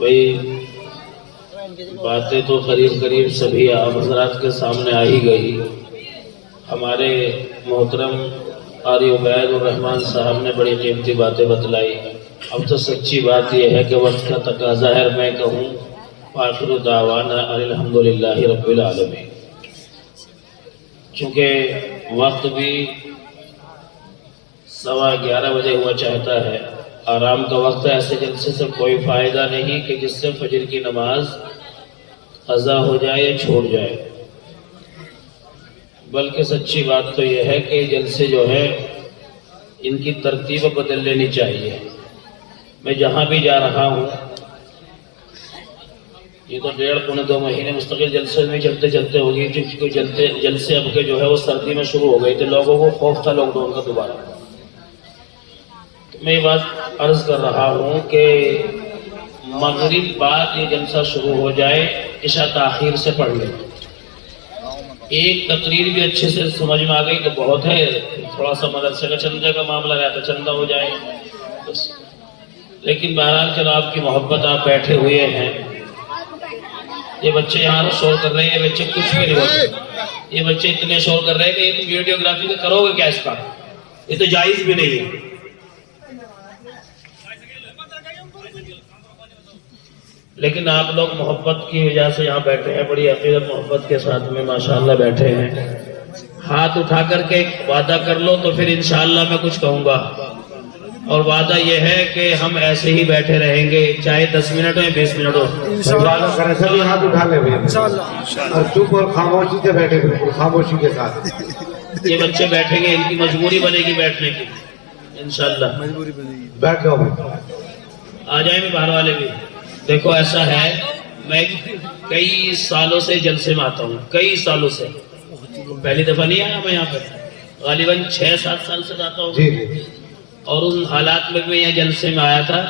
بھائی باتیں تو قریب قریب سبھی آپ حضرات کے سامنے آ ہی گئی. ہمارے محترم قاری عبید الرحمان صاحب نے بڑی قیمتی باتیں بتلائی. اب تو سچی بات یہ ہے کہ وقت کا تقاضا ہے میں کہوں آخر دعوانا الحمدللہ رب العالمین. چونکہ وقت بھی 11:15 بجے ہوا چاہتا ہے. آرام کا وقت ہے. ایسے جلسے سے کوئی فائدہ نہیں کہ جس سے فجر کی نماز قضا ہو جائے یا چھوڑ جائے. بلکہ سچی بات تو یہ ہے کہ جلسے جو ہے ان کی ترتیب بدل لینی چاہیے. میں جہاں بھی جا رہا ہوں یہ تو 1.5-2 مہینے مستقل جلسے میں چلتے چلتے ہوگی. جلسے اب کے جو ہے وہ سردی میں شروع ہو گئی تھے. لوگوں کو خوف تھا لاک ڈاؤن کا دوبارہ. میں یہ بات عرض کر رہا ہوں کہ مغرب بعد یہ جلسہ شروع ہو جائے عشاء تاخیر سے پڑھ لیں. ایک تقریر بھی اچھے سے سمجھ میں آ گئی تو بہت ہے. تھوڑا سا مدرسے کا چندے کا معاملہ رہتا چندہ ہو جائے بس. لیکن بہرحال چلو آپ کی محبت آپ بیٹھے ہوئے ہیں. یہ بچے یہاں شور کر رہے ہیں. یہ بچے کچھ بھی نہیں ہوتے. یہ بچے اتنے شور کر رہے ہیں کہ یہ ویڈیوگرافی کا کرو گے کیا اس کا؟ یہ تو جائز بھی نہیں ہے. لیکن آپ لوگ محبت کی وجہ سے یہاں بیٹھے ہیں. بڑی عقیدت محبت کے ساتھ میں ماشاءاللہ بیٹھے ہیں. ہاتھ اٹھا کر کے وعدہ کر لو تو پھر انشاءاللہ میں کچھ کہوں گا. اور وعدہ یہ ہے کہ ہم ایسے ہی بیٹھے رہیں گے چاہے 10 منٹ ہو یا 20 منٹ ہو. وعدہ کریں سبھی ہاتھ اٹھا لیں اور چپ اور خاموشی سے بیٹھے بالکل خاموشی کے ساتھ. یہ بچے بیٹھیں گے. ان کی مجبوری بنے گی بیٹھنے کی انشاءاللہ. بیٹھ جاؤ. آ جائیں گے باہر والے بھی. دیکھو ایسا ہے میں کئی سالوں سے جلسے میں آتا ہوں. کئی سالوں سے. پہلی دفعہ نہیں آیا میں یہاں پہ. غالباً 6-7 سال سے آتا ہوں. اور ان حالات میں میں یہاں جلسے میں آیا تھا.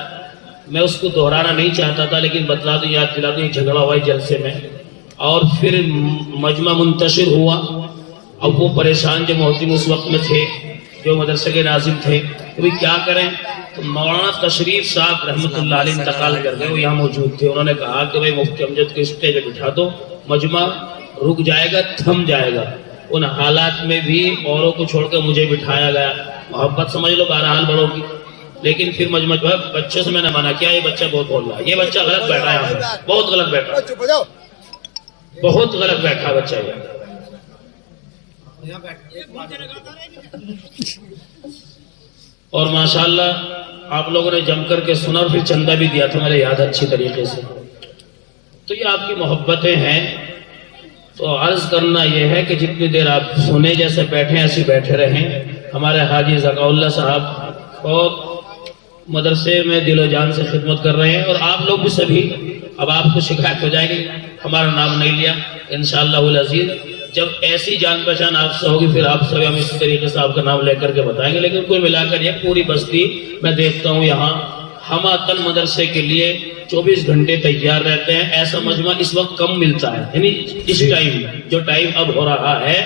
میں اس کو دہرانا نہیں چاہتا تھا لیکن بتلا دوں یاد دلا دوں. یہ جھگڑا ہوا ہے جلسے میں اور پھر مجمع منتشر ہوا. اب وہ پریشان جو محتم اس وقت میں تھے جو مدرسے کے ناظم تھے تو بھی کیا کریں. تو مولانا تشریف صاحب رحمۃ اللہ علیہ انتقال کر گئے. وہ یہاں موجود تھے. انہوں نے کہا کہ بھائی مفتی امجد کو اسٹیج پہ بٹھا دو. مجمع رک جائے گا تھم جائے گا. ان حالات میں بھی اوروں کو چھوڑ کر مجھے بٹھایا گیا. محبت سمجھ لو بہرحال بڑوں کی. لیکن پھر مجمع بچے سے میں نے منع کیا. یہ بچہ بہت بول رہا ہے. یہ بچہ غلط بیٹھا ہے. بہت غلط بیٹھا. بہت غلط بیٹھا بچہ یہ. اور ماشاءاللہ آپ لوگوں نے جم کر کے سنا اور پھر چندہ بھی دیا تھا میرے یاد اچھی طریقے سے. تو یہ آپ کی محبتیں ہیں. تو عرض کرنا یہ ہے کہ جتنی دیر آپ سنے جیسے بیٹھے ایسے بیٹھے رہیں. ہمارے حاجی ذکا اللہ صاحب اور مدرسے میں دل و جان سے خدمت کر رہے ہیں. اور آپ لوگ بھی سبھی. اب آپ کو شکایت ہو جائے گی ہمارا نام نہیں لیا. انشاءاللہ العزیز جب ایسی جان پہچان آپ سے ہوگی پھر آپ سب ہم اسی طریقے سے آپ کا نام لے کر کے بتائیں گے. لیکن کوئی ملا کر یہ پوری بستی میں دیکھتا ہوں یہاں ہماتن مدرسے کے لیے 24 گھنٹے تیار رہتے ہیں. ایسا مجمع اس وقت کم ملتا ہے. یعنی اس ٹائم جو ٹائم اب ہو رہا ہے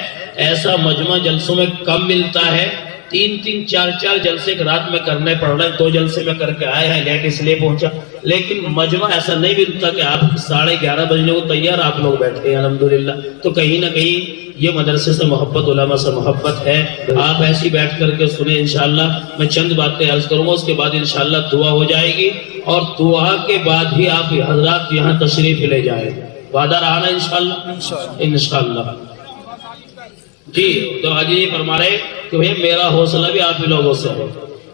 ایسا مجمع جلسوں میں کم ملتا ہے. 3-3 4-4 جلسے ایک رات میں کرنے پڑ رہے ہیں. 2 جلسے میں کر کے آئے ہیں لیٹ اس لیے پہنچا. لیکن مجمع ایسا نہیں ملتا کہ آپ 11:30 بجنے کو تیار آپ لوگ بیٹھے ہیں الحمدللہ. تو کہیں نہ کہیں یہ مدرسے سے محبت علماء سے محبت ہے. آپ ایسی بیٹھ کر کے سنیں. انشاءاللہ میں چند باتیں عرض کروں گا. اس کے بعد انشاءاللہ دعا ہو جائے گی اور دعا کے بعد ہی آپ حضرات یہاں تشریف لے جائیں. وعدہ رہا نا انشاءاللہ. انشاءاللہ جی. تو حاجی جی فرما رہے کہ بھئی میرا حوصلہ بھی آپ ہی لوگوں سے ہے.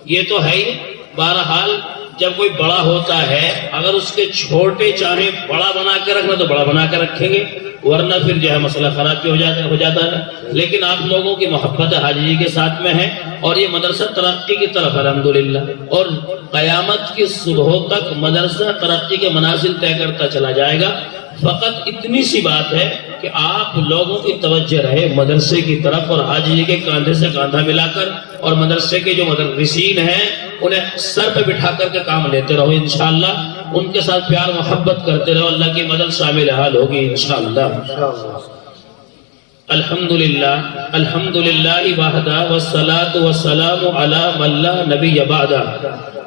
یہ تو ہے ہی. بہرحال جب کوئی بڑا ہوتا ہے اگر اس کے چھوٹے چاہیں بڑا بنا کے رکھنا تو بڑا بنا کے رکھیں گے ورنہ پھر جو ہے مسئلہ خراب بھی ہو جاتا ہے. لیکن آپ لوگوں کی محبت حاجی جی کے ساتھ میں ہے اور یہ مدرسہ ترقی کی طرف الحمدللہ. اور قیامت کی صبح تک مدرسہ ترقی کے منازل طے کرتا چلا جائے گا. فقط اتنی سی بات ہے کہ آپ لوگوں کی توجہ رہے مدرسے کی طرف اور حاجی جی کے کاندھے سے کاندھا ملا کر اور مدرسے کے جو مدرسین ہیں انہیں سر پہ بٹھا کر کے کام لیتے رہو. انشاءاللہ ان کے ساتھ پیار محبت کرتے رہو. اللہ کی مدد شامل حال ہوگی انشاءاللہ. الحمدللہ وحدہ والصلاة والسلام علی من لا نبی بعدہ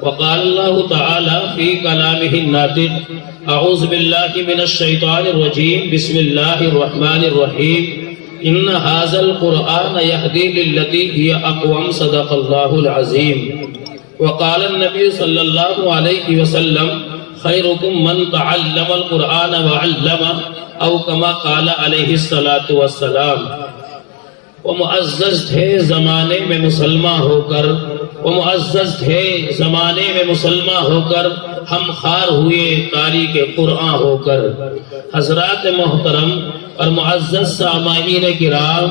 وقال اللہ تعالی فی کلامہ الناطق اعوذ باللہ من الشیطان الرجیم بسم اللہ الرحمن الرحیم ان ھذا القرآن یہدی للتی ہی اقوم صدق اللہ العظیم وقال النبی صلی اللہ علیہ وسلم خیرکم من تعلم القرآن وعلمہ او کما قال علیہ السلام۔ وہ معزز تھے زمانے میں مسلمان ہو کر ہم خار ہوئے تاریخ قرآن ہو کر۔ حضرات محترم اور معزز سامعین کرام،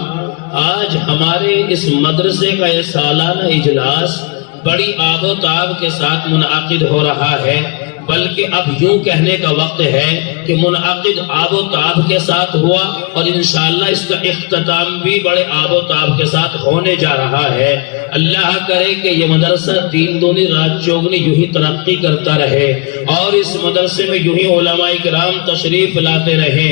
آج ہمارے اس مدرسے کا یہ سالانہ اجلاس بڑی آب و تاب کے ساتھ منعقد ہو رہا ہے، بلکہ اب یوں کہنے کا وقت ہے کہ منعقد آب و تاب کے ساتھ ہوا اور انشاءاللہ اس کا اختتام بھی بڑے آب و تاب کے ساتھ ہونے جا رہا ہے۔ اللہ کرے کہ یہ مدرسہ دین دونی رات چوگنی یوں ہی ترقی کرتا رہے اور اس مدرسے میں یوں ہی علماء کرام تشریف لاتے رہے۔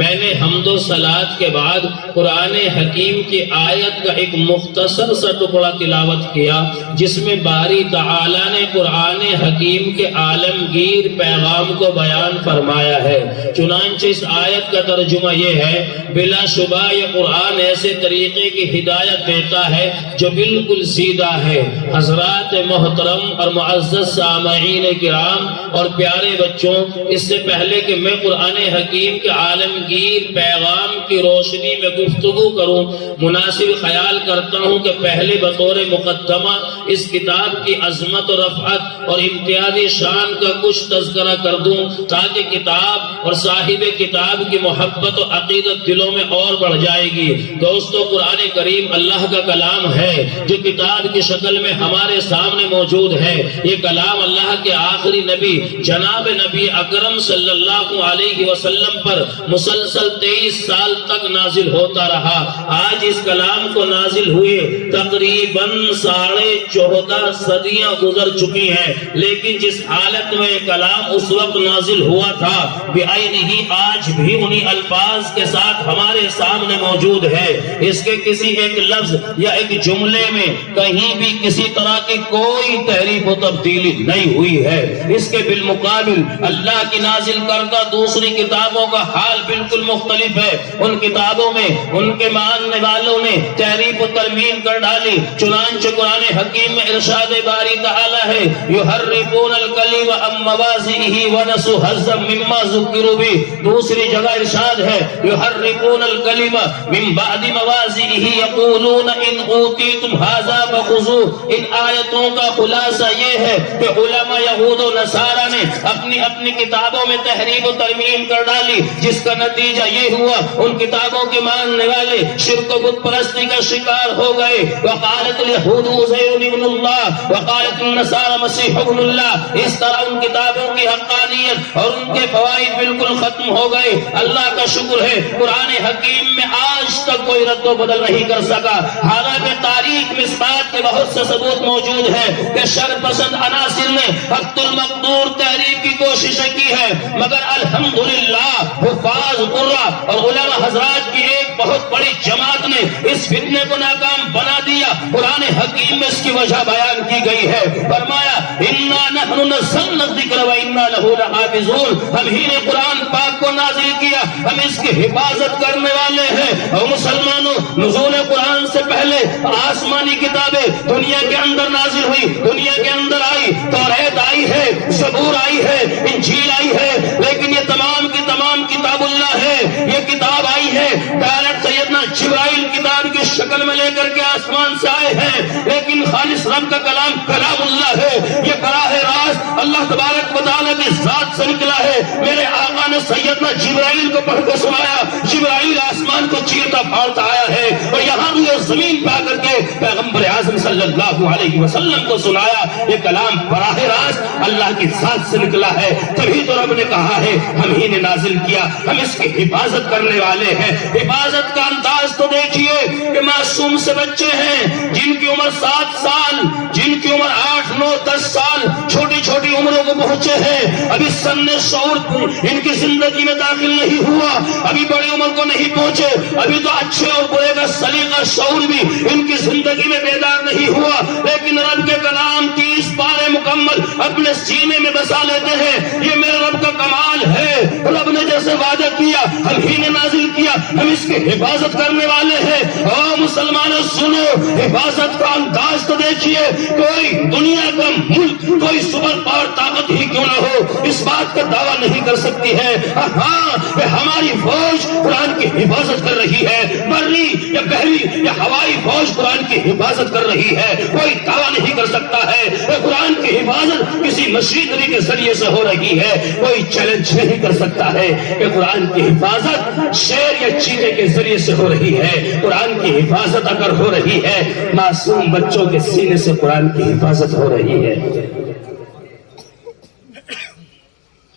میں نے حمد و صلات کے بعد قرآن حکیم کی آیت کا ایک مختصر سا ٹکڑا تلاوت کیا، جس میں باری تعالیٰ نے قرآن حکیم کے عالمگیر پیغام کو بیان فرمایا ہے۔ چنانچہ اس آیت کا ترجمہ یہ ہے، بلا شبہ یہ قرآن ایسے طریقے کی ہدایت دیتا ہے جو بالکل سیدھا ہے۔ حضرات محترم اور معزز سامعین کرام اور پیارے بچوں، اس سے پہلے کہ میں قرآن حکیم کے عالمگیر پیغام کی روشنی میں گفتگو کروں، مناسب خیال کرتا ہوں کہ پہلے بطور مقدمہ اس کتاب کی عظمت و رفعت اور امتیازی شان کا کچھ تذکرہ کر دوں، تاکہ کتاب اور صاحب کتاب کی محبت و عقیدت دلوں میں اور بڑھ جائے گی۔ دوستو، قرآن کریم اللہ کا کلام ہے جو کتاب کی شکل میں ہمارے سامنے موجود ہے۔ یہ کلام اللہ کے آخری نبی جناب نبی اکرم صلی اللہ علیہ وسلم پر مسلسل 23 سال تک نازل ہوتا رہا۔ آج اس کلام کو نازل ہوئے تقریباً 14.5 صدیاں گزر چکی ہیں، لیکن جس حالت میں کلام اس وقت نازل ہوا تھا بعینہ آج بھی انہی الفاظ کے ساتھ ہمارے سامنے موجود ہے۔ اس کے کسی ایک لفظ یا ایک جملے میں کہیں بھی کسی طرح کی کوئی تحریف و تبدیلی نہیں ہوئی ہے۔ اس کے بالمقابل اللہ کی نازل کردہ دوسری کتابوں کا حال بالکل مختلف ہے۔ ان کتابوں میں ان کے ماننے والوں نے تحریف و ترمیم کر ڈالی، چنانچہ قرآن حکیم میں ارشاد باری تعالی ہے، یحرفون الکلم عن مواضعہ ونسوا حظا مما ذکروا بہ۔ دوسری جگہ ارشاد ہے، یحرفون الکلم من بعد مواضعہ یقولون ان اوتیتم ھذا فخذوہ۔ ان آیتوں کا خلاصہ یہ ہے کہ علماء یہود و نصارہ نے اپنی کتابوں میں تحریف و ترمیم کر ڈالی، جس کا نتیجہ یہ ہوا ان کتابوں کے ماننے والے شرک و بت پرستی کا شکار ہو گئے۔ وقالت الیہود عزیر ابن اللہ وقالت النصارى مسیح ابن اللہ۔ اس طرح ان کتابوں کی حقانیت اور ان کے فوائد بالکل ختم ہو گئے۔ اللہ کا شکر ہے قرآن حکیم میں آج تک کوئی رد و بدل نہیں کر سکا، حالانکہ تاریخ میں اس بات کے بہت سے ثبوت موجود ہے کہ شر پسند عناصر نے حق المقدور تحریف کی کوششیں کی ہے، مگر الحمدللہ حفاظ قرہ اور علماء حضرات کی ایک بہت بڑی جماعت نے اس فتنے کو ناکام بنا دیا۔ قرآن حکیم میں اس کی وجہ بیان کی گئی ہے، فرمایا انا نحن نزلنا الذکر وانا لہ لحافظون۔ ہم ہی نے قرآن پاک کو نازل کیا، ہم اس کی حفاظت کرنے والے ہیں۔ اور مسلمانوں، نزول قرآن سے پہلے آسمانی کتابیں دنیا کے اندر نازل ہوئی، دنیا کے اندر آئی، توریت آئی ہے، زبور آئی ہے، انجیل آئی ہے، لیکن یہ تمام کی تمام کتاب اللہ ہے۔ یہ کتاب آئی ہے ڈائریکٹ سیدنا جبرائیل کتاب کی شکل میں لے کر کے آسمان سے آئے ہیں، لیکن خالص رب کا کلام کلام اللہ ہے۔ یہ براہ راست اللہ تبارک و تعالیٰ کی ذات سے نکلا ہے۔ میرے آقا نے سیدنا جبرائیل کو پڑھ کے سنایا، جبرائیل آسمان کو چیرتا پھاڑتا آیا ہے اور یہاں روئے زمین پا کر کے پیغمبر اعظم صلی اللہ علیہ وسلم کو سنایا۔ یہ کلام براہ راست اللہ کی ذات سے نکلا ہے، تبھی تو رب نے کہا ہے ہم ہی نے نازل کیا، ہم اس کی حفاظت کرنے والے ہیں۔ حفاظت کا انداز تو دیکھیے کہ معصوم سے بچے ہیں جن کی عمر 7 سال، جن کی عمر 8 9 10 سال، چھوٹی چھوٹی عمروں کو پہنچے ہیں، ہیں، ابھی سن شعور ان کی زندگی میں داخل نہیں ہوا، ابھی بڑی عمر کو نہیں پہنچے، ابھی تو اچھے اور برے کا سلیقہ شعور بھی ان کی زندگی میں بیدار نہیں ہوا، لیکن رب کے کلام 30 پارے مکمل اپنے سینے میں بسا لیتے ہیں۔ یہ میرے رب کا کمال ہے، رب نے جیسے وعدہ کیا ہم ہی نے نازل کیا، ہم اس کی حفاظت کرنے والے ہیں۔ او مسلمانوں سنو، حفاظت کا انداز تو دیکھیے، کوئی دنیا کا ملک، کوئی سپر پاور طاقت ہی کیوں نہ ہو، اس بات کا دعویٰ نہیں کر سکتی ہے ہاں کہ ہماری فوج قرآن کی حفاظت کر رہی ہے، بری یا بحری یا ہوائی فوج قرآن کی حفاظت کر رہی ہے، کوئی دعویٰ نہیں کر سکتا ہے کہ قرآن کی حفاظت کسی مشینری کے ذریعے سے ہو رہی ہے، کوئی چیلنج نہیں کر سکتا ہے کہ قرآن کی حفاظت شیر یا چیتے کے ذریعے سے ہو رہی ہے۔ قرآن کی حفاظت اگر ہو رہی ہے، معصوم بچوں کے سینے سے قرآن کی حفاظت ہو رہی ہے۔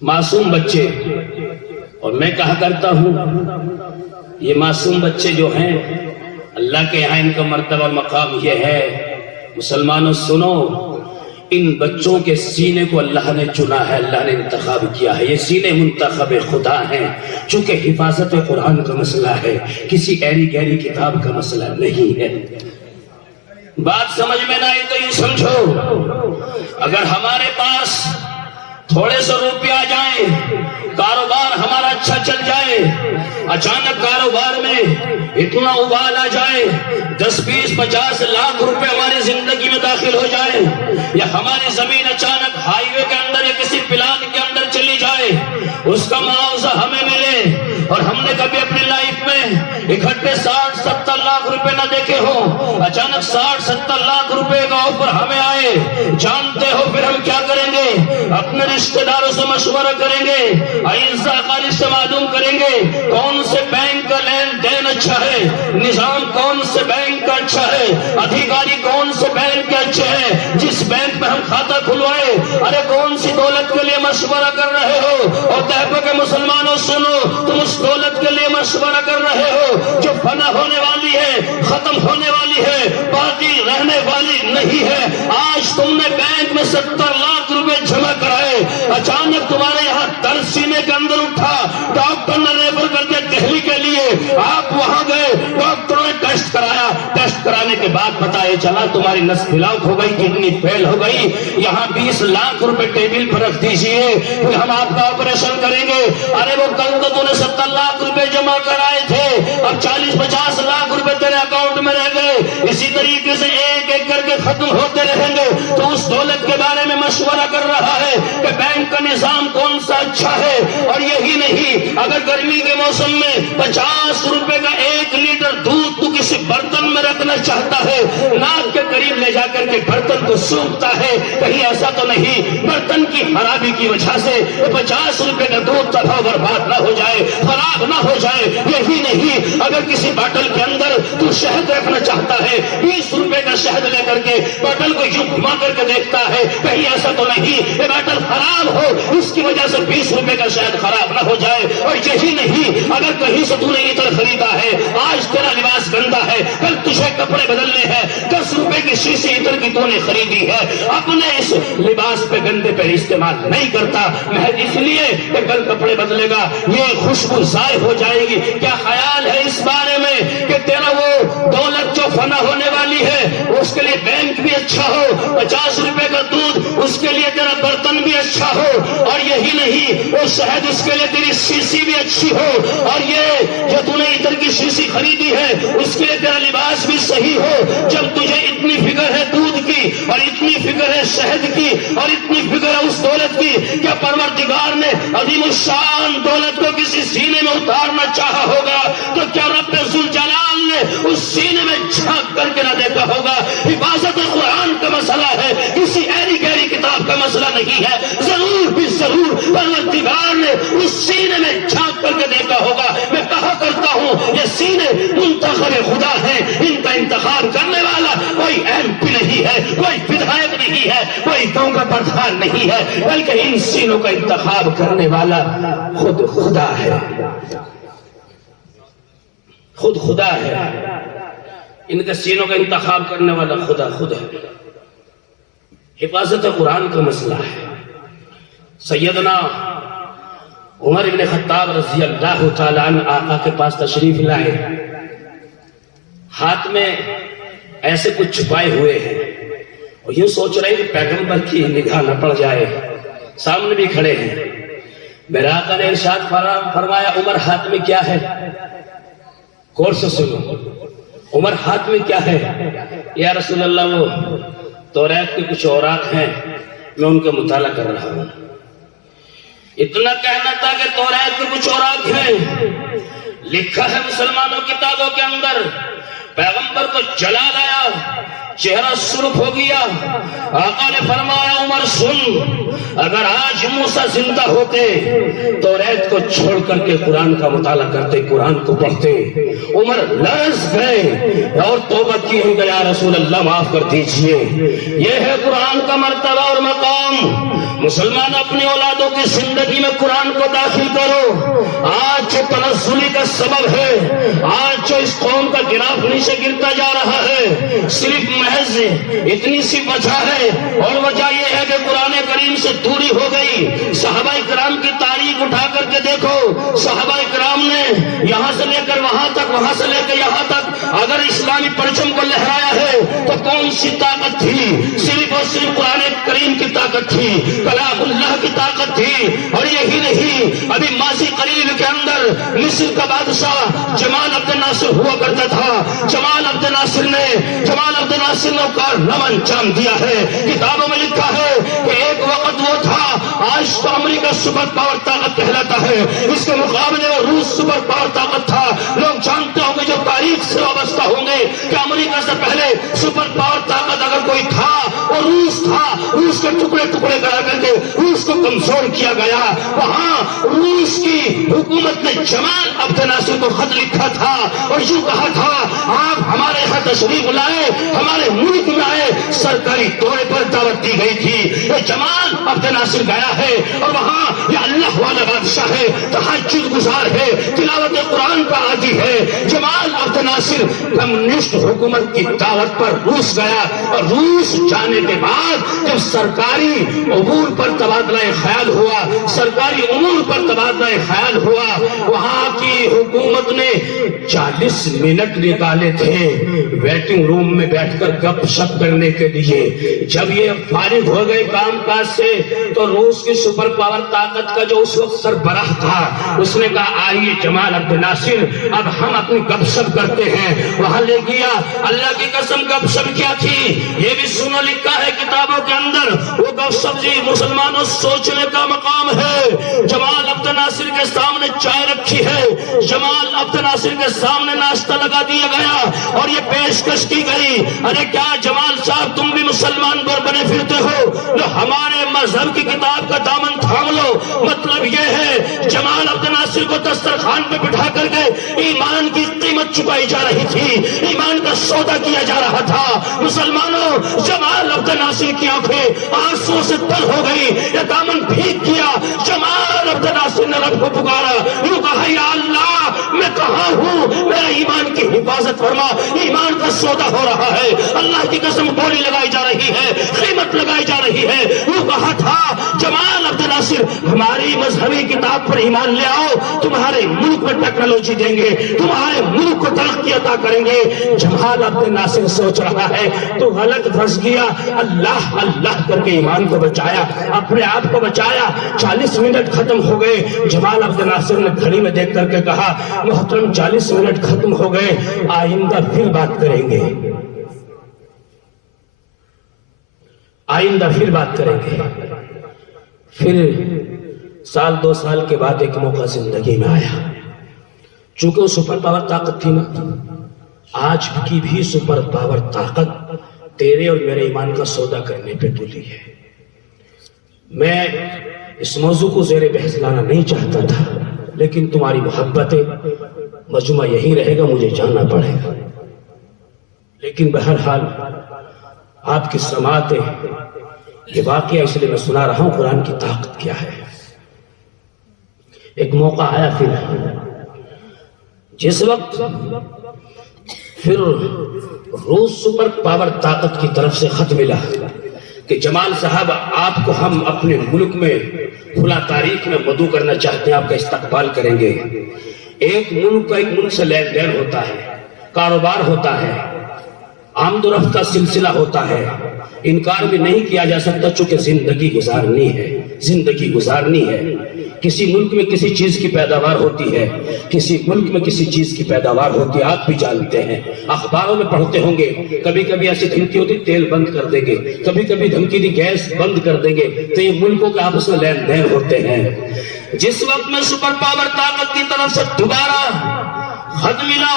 معصوم بچے، اور میں کہا کرتا ہوں یہ معصوم بچے جو ہیں اللہ کے یہاں ان کا مرتبہ اور مقام یہ ہے، مسلمانوں سنو، ان بچوں کے سینے کو اللہ نے چنا ہے، اللہ نے انتخاب کیا ہے، یہ سینے منتخب خدا ہیں، چونکہ حفاظت قرآن کا مسئلہ ہے، کسی ایری گہری کتاب کا مسئلہ نہیں ہے۔ بات سمجھ میں نہ آئی تو یہ سمجھو، اگر ہمارے پاس تھوڑے سے روپیہ آ جائیں، کاروبار ہمارا اچھا چل جائے، اچانک کاروبار میں اتنا ابال آ جائے، 10 20 50 لاکھ روپے ہماری زندگی میں داخل ہو جائے، یا ہماری زمین اچانک ہائی وے کے اندر یا کسی پلان کے اندر چلی جائے، اس کا معاوضہ ہمیں ملے، اور ہم نے کبھی اپنی لائف میں اکٹھے 60 70 لاکھ روپے نہ دیکھے ہوں، اچانک 60 70 لاکھ روپے کا آفر ہمیں آئے، جانتے ہو پھر ہم کیا کریں گے؟ اپنے رشتہ داروں سے مشورہ کریں گے، اعزا اقارب سے معلوم کریں گے کون سے بینک کا لین دین اچھا ہے، نظام کون سے بینک کا اچھا ہے، ادھیکاری کون سے بینک کے اچھے ہیں، جس بینک میں ہم کھاتہ کھلوائے، ارے کون سی دولت کے لیے مشورہ کر رہے ہو، اور تحفہ کے مسلمانوں سنو، تم اس دولت کے لیے مشورہ کر رہے ہو جو فنا ہونے والی ہے، ختم ہونے والی ہے، باقی رہنے والی نہیں ہے۔ آج تم نے بینک میں 70 لاکھ روپے جمع کرائے، اچانک تمہارے یہاں درد سینے کے اندر اٹھا، ڈاکٹر نے ریفر کر دیا دہلی کے لیے، آپ وہاں گئے، ڈاکٹروں نے ٹیسٹ کرایا، ٹیسٹ کرانے کے بعد پتہ یہ چلا تمہاری نس بلاک ہو گئی، کڈنی فیل ہو گئی، یہاں 20 لاکھ روپے ٹیبل پر رکھ دیجئے، ہم آپ کا آپریشن کریں گے۔ ارے وہ کل تو تو نے 70 لاکھ روپے جمع کرائے تھے، اب 40 50 لاکھ روپے تیرے اکاؤنٹ میں رہ گئے، اسی طریقے سے ایک ایک کر کے ختم ہوتے رہیں گے۔ تو اس دولت کے بارے میں مشورہ کر رہا ہے کہ بینک کا نظام کون سا اچھا ہے، اور یہی نہیں، اگر گرمی کے موسم میں 50 روپے کا 1 لیٹر دودھ تو کسی برتن میں رکھنا چاہتا ہے، ناک کے قریب لے جا کر کے برتن کو سونکھتا ہے، کہیں ایسا تو نہیں برتن کی خرابی کی وجہ سے 50 روپے کا دودھ تباہ برباد نہ ہو جائے، خراب نہ ہو جائے۔ یہی نہیں، اگر کسی باٹل کے اندر تو شہد رکھنا چاہتا ہے، 20 روپے کا شہد لے کر کے باٹل کو یوں گھما کر کے دیکھتا ہے، کہیں ایسا تو نہیں یہ باٹل خراب ہو، اس کی وجہ سے 20 روپے کا شہد خراب نہ ہو جائے۔ اور یہی نہیں، اگر کہیں سے تو نے عطر خریدا ہے، آج تیرا لباس گندا ہے، کل تجھے کپڑے بدلنے ہیں، 10 روپے کی شیشی عطر کی تو نے خریدی ہے، اپنے اس لباس پہ گندے پہ استعمال نہیں کرتا، محض اس لیے کہ کل کپڑے بدلے گا، یہ خوشبو ضائع ہو جائے گی۔ کیا خیال ہے اس بارے میں کہ تیرا وہ دولت جو فنا ہونے والی ہے، اس کے لیے بینک بھی اچھا ہو، 50 روپے کا دودھ اس کے لیے تیرا برتن بھی اچھا ہو، اور یہی نہیں وہ شہد اس کے لیے تیری شیشی بھی اچھی ہو، اور یہ جو تو نے عطر کی شیشی خریدی ہے اس کے لیے تیرا لباس بھی صحیح ہو۔ جب تجھے اتنی فکر ہے دودھ کی، اور اتنی فکر ہے شہد کی، اور اتنی فکر ہے اس دولت کی، کیا پروردگار نے عظیم الشان دولت کو کسی سینے میں اتارنا چاہا ہوگا تو کیا رب ذوالجلال نے اس سینے میں جھانک کر کے نہ دیکھا ہوگا؟ حفاظت قرآن کا مسئلہ ہے، کسی ایری گہری کتاب کا مسئلہ نہیں ہے، ضرور بھی ضرور پروردگار نے اس سینے میں جھانک کر کے دیکھا ہوگا۔ میں کہا کرتا ہوں یہ سینے منتخب خدا ہیں، ان کا انتخاب کرنے والا کوئی ایم پی نہیں ہے، کوئی ودھائک نہیں ہے، کوئی گاؤں کا پردھان نہیں ہے، بلکہ ان سینوں کا انتخاب کرنے والا خود خدا ہے، خود خدا ہے، ان کے سینوں کا انتخاب کرنے والا خدا خود ہے۔ حفاظت قرآن کا مسئلہ ہے، سیدنا عمر بن خطاب رضی اللہ تعالیٰ عنہ آقا کے پاس تشریف لائے، ہاتھ میں ایسے کچھ چھپائے ہوئے ہیں اور یہ سوچ رہے کہ پیغمبر کی نگاہ نہ پڑ جائے، سامنے بھی کھڑے ہیں۔ میرے آقا نے ارشاد فرمایا عمر ہاتھ میں کیا ہے؟ غور سے سنو، عمر ہاتھ میں کیا ہے؟ یا رسول اللہ وہ توریت کے کچھ اوراق ہیں، میں ان کا مطالعہ کر رہا ہوں۔ اتنا کہنا تھا کہ توریت کے کچھ اوراق ہیں، لکھا ہے مسلمانوں کتابوں کے اندر، پیغمبر کو جلال آیا، چہرہ سرخ ہو گیا۔ آقا نے فرمایا عمر سن، اگر آج موسیٰ زندہ ہوتے توریت کو چھوڑ کر کے قرآن کا مطالعہ کرتے، قرآن کو پڑھتے۔ عمر لرز گئے اور توبہ کی ہو گیا، رسول اللہ معاف کر دیجئے۔ یہ ہے قرآن کا مرتبہ اور مقام۔ مسلمان اپنی اولادوں کی زندگی میں قرآن کو داخل کرو۔ آج جو تنزلی کا سبب ہے، آج جو اس قوم کا گراف نیچے گرتا جا رہا ہے، صرف محض اتنی سی وجہ ہے، اور وجہ یہ ہے کہ قرآن کریم سے دوری ہو گئی۔ صحابہ کرام کی تاریخ اٹھا کر کے دیکھو، صحابہ کرام نے یہاں سے لے کر وہاں تک، وہاں سے لے کر یہاں تک اگر اسلامی پرچم کو لہرایا ہے تو کون سی طاقت تھی؟ صرف اور صرف قرآن کریم کی طاقت تھی، کلام اللہ کی طاقت تھی۔ اور یہی نہیں، ابھی ماضی قریب کے اندر مصر کا بادشاہ جمال عبد الناصر ہوا کرتا تھا۔ جمال عبد الناصر نے کارنامہ انجام دیا ہے۔ کتابوں میں لکھا ہے کہ ایک وقت وہ تھا، آج تو امریکہ سپر پاور طاقت کہلاتا ہے، اس کے مقابلے میں روس سپر پاور طاقت تھا۔ لوگ جانتے ہوں گے جو تاریخ سے وابستہ ہوں گے کہ امریکہ سے پہلے سپر پاور طاقت اگر کوئی تھا وہ روس تھا۔ روس کے ٹکڑے ٹکڑے کرا کر کے روس کو کمزور کیا گیا۔ وہاں روس کی حکومت نے جمال عبد الناصر کو خط لکھا تھا اور یوں کہا تھا آپ ہمارے یہاں تشریف لائے، ہمارے ملک میں آئے۔ سرکاری دورے پر دعوت دی گئی تھی۔ یہ جمال عبد الناصر گیا ہے اور وہاں یہ اللہ والا بادشاہ ہے، تہجد گزار ہے، تلاوت قرآن کا عادی ہے۔ جمال عبد الناصر کمیونسٹ حکومت کی دعوت پر روس گیا، اور روس جانے کے بعد جب سرکاری امور پر تبادلہ خیال ہوا، سرکاری امور پر تبادلہ خیال ہوا، وہاں کی حکومت نے 40 منٹ نکالے تھے ویٹنگ روم میں بیٹھ کر گپ شپ کرنے کے لیے۔ جب یہ فارغ ہو گئے کام کاج سے تو روس کی سپر پاور طاقت کا جو اس وقت سربراہ تھا اس نے کہا آئیے جمال عبد الناصر اب ہم اپنی گپ شپ کرتے ہیں۔ وہاں لے گیا، اللہ کی قسم گپ شپ کیا تھی یہ بھی سنو، لکھا ہے کتابوں کے اندر۔ وہ گپ شپ جی مسلمانوں سوچنے کا مقام ہے۔ جمال عبد الناصر کے سامنے چائے رکھی ہے، جمال عبد الناصر کے سامنے ناشتہ لگا دیا گیا اور یہ پیشکش کی گئی، ارے کیا جمال صاحب تم بھی مسلمان پر بنے پھرتے ہو، لو ہمارے مذہب کی کتاب کا دامن تھام لو۔ مطلب یہ ہے جمال عبد الناصر کو دسترخوان پہ بٹھا کر کے ایمان کی قیمت چکائی جا رہی تھی، ایمان کا سودا کیا جا رہا تھا۔ مسلمانوں جمال عبد الناصر کی آنکھیں آنسو سے تر ہو گئی، یہ دامن بھیگ گیا۔ جمال عبد الناصر نے رب کو پکارا، یوں کہا یا اللہ میں کہاں ہوں، میرا ایمان کی حفاظت فرما، ایمان کا سودا ہو رہا ہے، اللہ کی قسم بولی لگائی جا رہی ہے، قیمت لگائی جا رہی ہے۔ وہ کہا تھا جمال عبد الناصر ہماری مذہبی کتاب پر ایمان لے آؤ، تمہارے ملک میں ٹیکنالوجی دیں گے، تمہارے ملک کو ترقی عطا کریں گے۔ جمال عبد الناصر سوچ رہا ہے تو غلط پھنس گیا، اللہ اللہ کر کے ایمان کو بچایا، اپنے آپ کو بچایا۔ 40 منٹ ختم ہو گئے۔ جمال عبد الناصر نے گھڑی میں دیکھ کر کے کہا محترم 40 منٹ ختم ہو گئے، آئندہ پھر بات کریں گے، آئندہ پھر بات کریں گے۔ پھر سال 2 سال کے بعد ایک موقع زندگی میں آیا، چونکہ وہ سپر پاور طاقت تھی نا، آج کی بھی سپر پاور طاقت تیرے اور میرے ایمان کا سودا کرنے پہ تلی ہے۔ میں اس موضوع کو زیر بحث لانا نہیں چاہتا تھا، لیکن تمہاری محبت مجمع یہی رہے گا، مجھے جاننا پڑے گا۔ لیکن بہرحال آپ کی سماعت یہ واقعہ اس لیے میں سنا رہا ہوں، قرآن کی طاقت کیا ہے۔ ایک موقع آیا پھر، جس وقت پھر روس سپر پاور طاقت کی طرف سے خط ملا کہ جمال صاحب آپ کو ہم اپنے ملک میں کھلا تاریخ میں مدعو کرنا چاہتے ہیں، آپ کا استقبال کریں گے۔ ایک ملک کا ایک ملک سے لین دین ہوتا ہے، کاروبار ہوتا ہے، آمد و رفت کا سلسلہ ہوتا ہے، انکار بھی نہیں کیا جا سکتا چونکہ زندگی گزارنی ہے، زندگی گزارنی ہے۔ کسی ملک میں کسی چیز کی پیداوار ہوتی ہے، کسی ملک میں کسی چیز کی پیداوار ہوتی ہے، آپ بھی جانتے ہیں، اخباروں میں پڑھتے ہوں گے، کبھی کبھی ایسی دھمکی ہوتی تیل بند کر دیں گے، کبھی کبھی دھمکی دی گیس بند کر دیں گے، تو یہ ملکوں کے آپس میں لین دین ہوتے ہیں۔ جس وقت میں سپر پاور طاقت کی طرف سے دوبارہ خط ملا،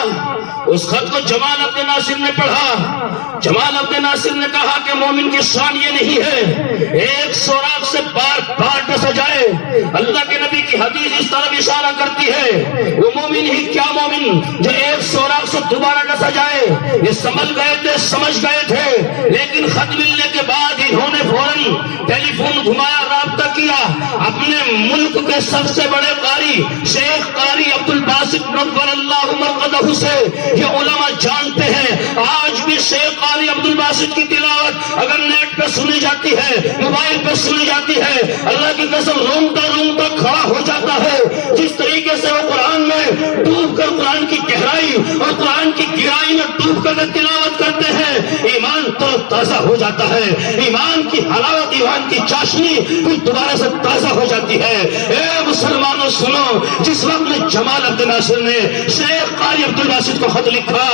اس خط کو جمال عبد الناصر نے پڑھا۔ جمال عبد الناصر نے کہا کہ مومن کی شان یہ نہیں ہے ایک سوراخ سے بار بار ڈسا جائے۔ اللہ کے نبی کی حدیث اس طرف اشارہ کرتی ہے، وہ مومن ہی کیا مومن جو ایک سوراخ سے دوبارہ ڈسا جائے۔ یہ سمجھ گئے تھے، سمجھ گئے تھے، لیکن خط ملنے کے بعد انہوں نے فوراً ٹیلی فون گھمایا، رابطہ کیا اپنے ملک کے سب سے بڑے قاری شیخ قاری عبد الباسط نور اللہ مرقدہ سے۔ یہ علماء جانتے ہیں آج بھی شیخ قاری عبد الباسط کی تلاوت اگر نیٹ پہ سنی جاتی ہے، موبائل پہ سنی جاتی ہے، اللہ کی قسم رومتا رومتا کھڑا ہو جاتا ہے۔ جس طریقے سے وہ قرآن میں ڈوب کر قرآن کی گہرائی اور قرآن کی گہرائی میں ڈوب کر تلاوت کرتے ہیں، ایمان تو تازہ ہو جاتا ہے، ایمان کی حلاوت، ایمان کی چاشنی پھر دوبارہ سے تازہ ہو جاتی ہے۔ اے مسلمانوں سنو، جس وقت میں جمال عبد الناصر نے شیخ قاری عبد الباسط کو خط لکھا،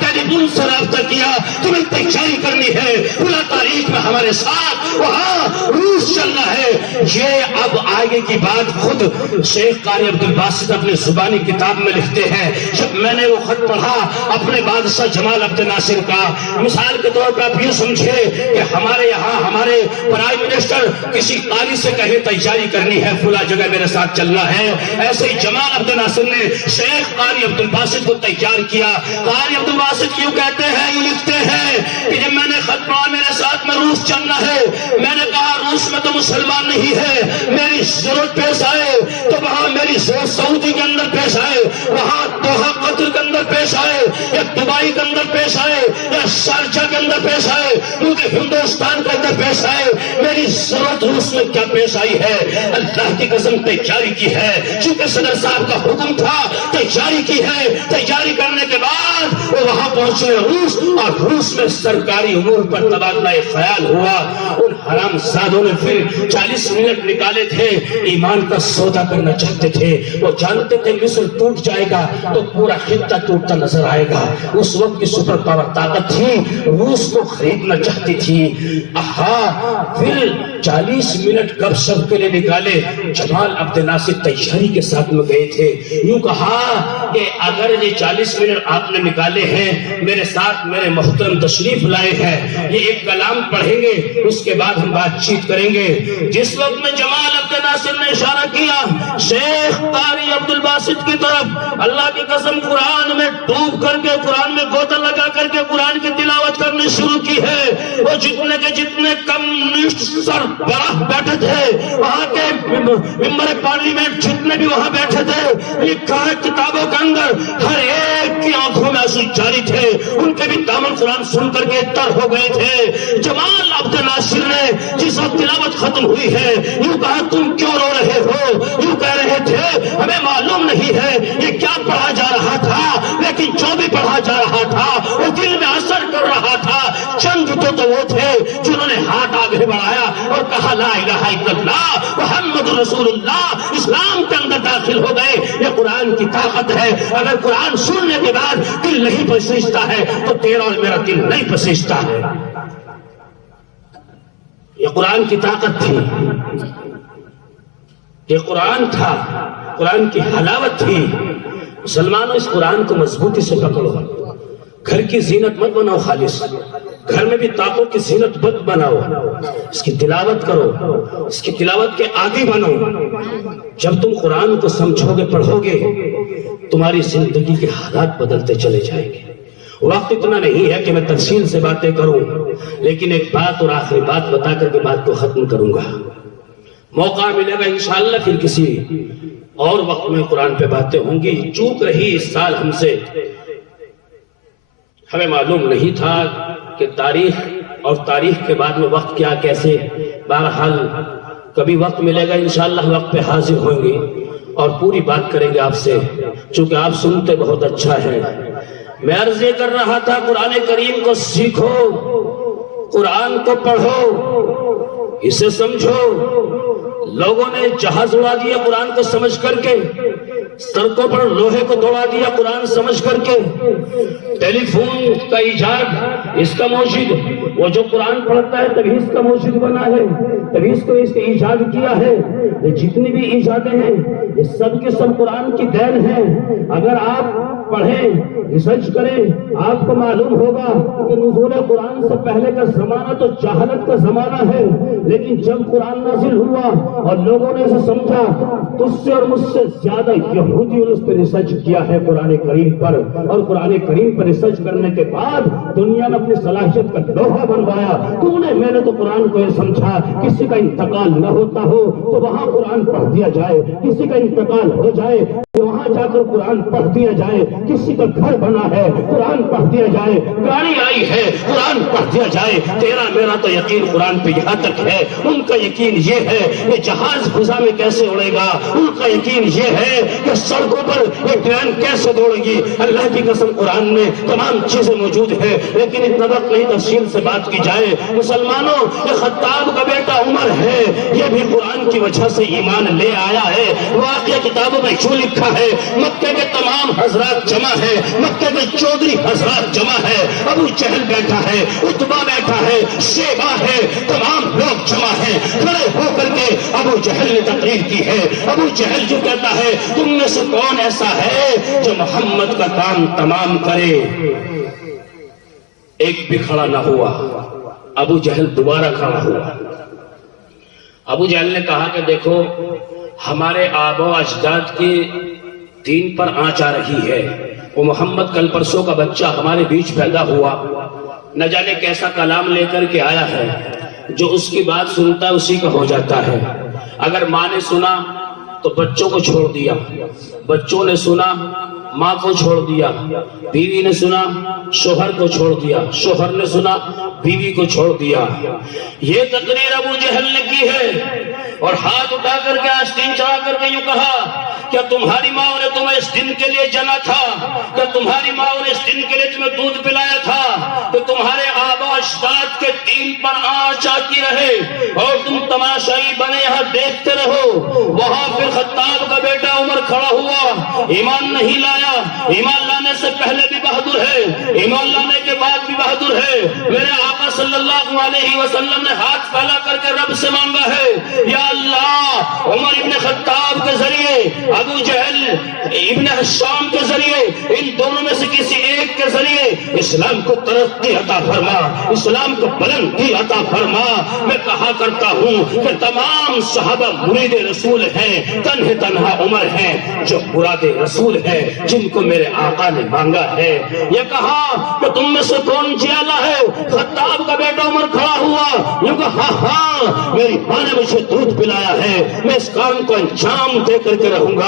ٹیلی فون سے رابطہ کیا، تمہیں تیاری کرنی ہے، پورا تاریخ میں ہمارے ساتھ وہاں روس چلنا ہے۔ یہ اب آگے کی بات خود شیخ قاری عبد الباسط اپنے زبانی کتاب میں لکھتے ہیں۔ جب میں نے وہ خط پڑھا اپنے بادشاہ جمال عبد الناصر کا، مثال کے طور پر آپ یہ سمجھے کہ ہمارے یہاں ہمارے پرائم منسٹر کسی قاری سے کہے تیاری کرنی ہے، فلاں جگہ میرے ساتھ چلنا ہے، ایسے ہی جمال عبد الناصر نے شیخ قاری عبد الباسط کو تیار کیا۔ قاری عبد الباسط کیوں کہتے ہیں، یہ لکھتے ہیں کہ جب میں نے خط پڑھا میرے ساتھ میں روس چلنا ہے، میں نے کہا روس میں تو مسلمان نہیں ہے، میری ضرورت پیش آئے تو وہاں میری ضرورت سعودی کے اندر پیش آئے، وہاں دوحہ قطر کے اندر پیش آئے، یا دبئی کے اندر پیش آئے، یا شارجہ کے اندر پیش آئے، کیونکہ ہندوستان کے اندر پیش آئے، میری ضرورت روس میں کیا پیش آئی ہے۔ اللہ کی قسم تیاری کی ہے، چونکہ صدر صاحب کا حکم تھا، تیاری کی ہے۔ تیاری کرنے کے بعد وہ وہاں پہنچے روس، اور روس میں سرکاری امور پر تبادلہ خیال ہوا۔ ان حرام زادوں نے پھر 40 منٹ نکالے تھے، ایمان کا سودا کرنا چاہتے تھے۔ وہ جانتے تھے مصر ٹوٹ جائے گا تو پورا خطہ ٹوٹتا نظر آئے گا۔ اس وقت کی سپر پاور طاقت تھی، روس کو خریدنا چاہتی تھی۔ پھر 40 منٹ گپ شپ کے لیے نکالے، جمال عبد الناصر تیاری کے ساتھ میں گئے تھے۔ یوں کہا کہ اگر یہ 40 منٹ آپ نے نکالے ہیں، میرے ساتھ میرے محترم تشریف لائے ہیں، یہ ایک کلام پڑھیں گے، اس کے بعد ہم بات چیت کریں گے۔ جس وقت میں جمال عبد الناصر نے اشارہ کیا شیخ قاری عبد الباسط کی طرف، اللہ کی قسم قرآن میں ڈوب کر کے، قرآن میں گوتا لگا کر کے قرآن کی تلاوت کرنی شروع کی ہے۔ وہ جتنے کے جتنے کمیونسٹ سربراہ بیٹھے تھے، وہاں کے ممبر پارلیمنٹ جتنے بھی وہاں بیٹھے تھے، لکھا ہے کتابوں کے اندر، ہر ایک کی آنکھوں میں آنسو جاری تھے، ان کے بھی دامن قرآن سن کر کے تر ہو گئے تھے۔ جمال عبد الناصر نے جس وقت تلاوت ختم ہوئی ہے، یوں کہا تم کیوں رو رہے ہو؟ یوں کہہ رہے تھے ہمیں معلوم نہیں ہے یہ کیا پڑھا جا رہا تھا، لیکن جو بھی پڑھا جا رہا تھا وہ دل میں اثر کر رہا تھا۔ چند تو وہ تھے جنہوں نے ہاتھ آگے بڑھایا اور کہا لا الہ الا اللہ محمد رسول اللہ، اسلام کے اندر داخل ہو گئے۔ یہ قرآن کی طاقت ہے، اگر قرآن سننے کے بعد دل نہیں پسیجتا ہے تو تیرا اور میرا دل نہیں پسیجتا ہے۔ یہ قرآن کی طاقت تھی، یہ قرآن تھا، قرآن کی حلاوت تھی۔ مسلمانوں اس قرآن کو مضبوطی سے پکڑو، گھر کی زینت مت بناؤ خالص، گھر میں بھی طاقوں کی زینت مت بناؤ، اس کی تلاوت کرو، اس کی تلاوت کے عادی بنو۔ جب تم قرآن کو سمجھو گے، پڑھو گے، تمہاری زندگی کے حالات بدلتے چلے جائیں گے۔ وقت اتنا نہیں ہے کہ میں تفصیل سے باتیں کروں، لیکن ایک بات اور آخری بات بتا کر کے بات کو ختم کروں گا۔ موقع ملے گا انشاءاللہ پھر کسی اور وقت میں قرآن پہ باتیں ہوں گی۔ چوک رہی اس سال ہم سے، ہمیں معلوم نہیں تھا کہ تاریخ اور تاریخ کے بعد میں وقت کیا کیسے، بہرحال کبھی وقت ملے گا انشاءاللہ وقت پہ حاضر ہوں گے اور پوری بات کریں گے آپ سے، چونکہ آپ سنتے بہت اچھا ہے۔ میں عرض یہ کر رہا تھا قرآن کریم کو سیکھو، قرآن کو پڑھو، اسے سمجھو۔ لوگوں نے جہاز اڑا دیا قرآن کو سمجھ کر کے، سڑکوں پر لوہے کو دوڑا دیا قرآن سمجھ کر کے، ٹیلی فون کا ایجاد اس کا موجد، وہ جو قرآن پڑھتا ہے تبھی اس کا موجد بنا ہے، تبھی اس کو اس نے ایجاد کیا ہے۔ یہ جتنی بھی ایجادیں ہیں یہ سب کے سب قرآن کی دین ہیں۔ اگر آپ پڑھیں، ریسرچ کریں، آپ کو معلوم ہوگا کہ نزول قرآن سے پہلے کا زمانہ تو جہالت کا زمانہ ہے، لیکن جب قرآن نازل ہوا اور لوگوں نے اسے سمجھا، تجھ سے اور مجھ سے زیادہ یہودیوں نے اس پر ریسرچ کیا ہے قرآن کریم پر، اور قرآن کریم پر ریسرچ کرنے کے بعد دنیا نے اپنی صلاحیت کا لوہا بنوایا۔ میں نے تو قرآن کو یہ سمجھا کسی کا انتقال نہ ہوتا ہو تو وہاں قرآن پڑھ دیا جائے، کسی کا انتقال ہو جائے وہاں جا کر قرآن پڑھ دیا جائے، کسی کا گھر بنا ہے قرآن پڑھ دیا جائے، گاڑی آئی ہے قرآن پڑھ دیا جائے۔ تیرا میرا تو یقین قرآن پہ یہاں تک ہے، ان کا یقین یہ ہے کہ جہاز فضا میں کیسے اڑے گا، ان کا یقین یہ ہے کہ سڑکوں پر یہ ٹرین کیسے دوڑے گی۔ اللہ کی قسم قرآن میں تمام چیزیں موجود ہیں، لیکن اتنا وقت نہیں تفصیل سے بات کی جائے۔ مسلمانوں، یہ خطاب کا بیٹا عمر ہے، یہ بھی قرآن کی وجہ سے ایمان لے آیا ہے۔ واقعہ کتابوں میں کیوں لکھا ہے؟ مکے کے تمام حضرات جمع ہے، مکے کے چودھری حضرات جمع ہے، ابو جہل بیٹھا ہے، عتبہ بیٹھا ہے، شیبہ ہے، تمام لوگ جمع ہیں۔ کھڑے ہو کر کے ابو جہل نے تقریر کی ہے۔ ابو جہل جو کہتا ہے تم میں سے کون ایسا ہے جو محمد کا کام تمام کرے؟ ایک بھی کھڑا نہ ہوا۔ ابو جہل دوبارہ کھڑا ہوا۔ ابو جہل نے کہا کہ دیکھو ہمارے آبا و اجداد کے دین پر آنچ آ رہی ہے، وہ محمد کل پرسوں کا بچہ ہمارے بیچ پیدا ہوا، نہ جانے کیسا کلام لے کر کے آیا ہے، جو اس کی بات سنتا ہے اسی کا ہو جاتا ہے۔ اگر ماں نے سنا تو بچوں کو چھوڑ دیا، بچوں نے سنا ماں کو چھوڑ دیا، بیوی نے سنا شوہر کو چھوڑ دیا، شوہر نے سنا بیوی کو چھوڑ دیا۔ یہ تقریر ابو جہل نے کی ہے، اور ہاتھ اٹھا کر کے آستین چڑھا کر کے یوں کہا کیا تمہاری ماں نے تمہیں اس دن کے لیے جنا تھا؟ کیا تمہاری ماں نے اس دن کے لیے تمہیں دودھ پلایا تھا کہ تمہارے آبا اجداد کے دین پر آنچ آتی رہے اور تم تماشائی بنے یہاں دیکھتے رہو؟ وہاں پھر خطاب کا بیٹا عمر کھڑا ہوا، ایمان نہیں لایا، ایمان لانے سے پہلے بھی بہادر ہے، ایمان لانے کے بعد بھی بہادر ہے۔ میرے آقا صلی اللہ علیہ وسلم نے ہاتھ پھیلا کر کے رب سے مانگا ہے، یا اللہ عمر ابن خطاب کے ذریعے، ابو جہل ابن حشام کے ذریعے، ان دونوں میں سے کسی ایک کے ذریعے اسلام کو ترقی عطا فرما، اسلام کو بلندی عطا فرما۔ میں کہا کرتا ہوں کہ تمام صحابہ مرید رسول ہیں، تنہا عمر ہیں جو مراد رسول ہیں، جن کو میرے آقا نے مانگا ہے۔ یہ کہا کہ تم میں سے کون جیالا ہے؟ خطاب کا بیٹا عمر کھڑا ہوا، یہ کہا ہاں میری ماں نے مجھے دودھ پلایا ہے، میں اس کام کو انجام دے کر کے رہوں گا۔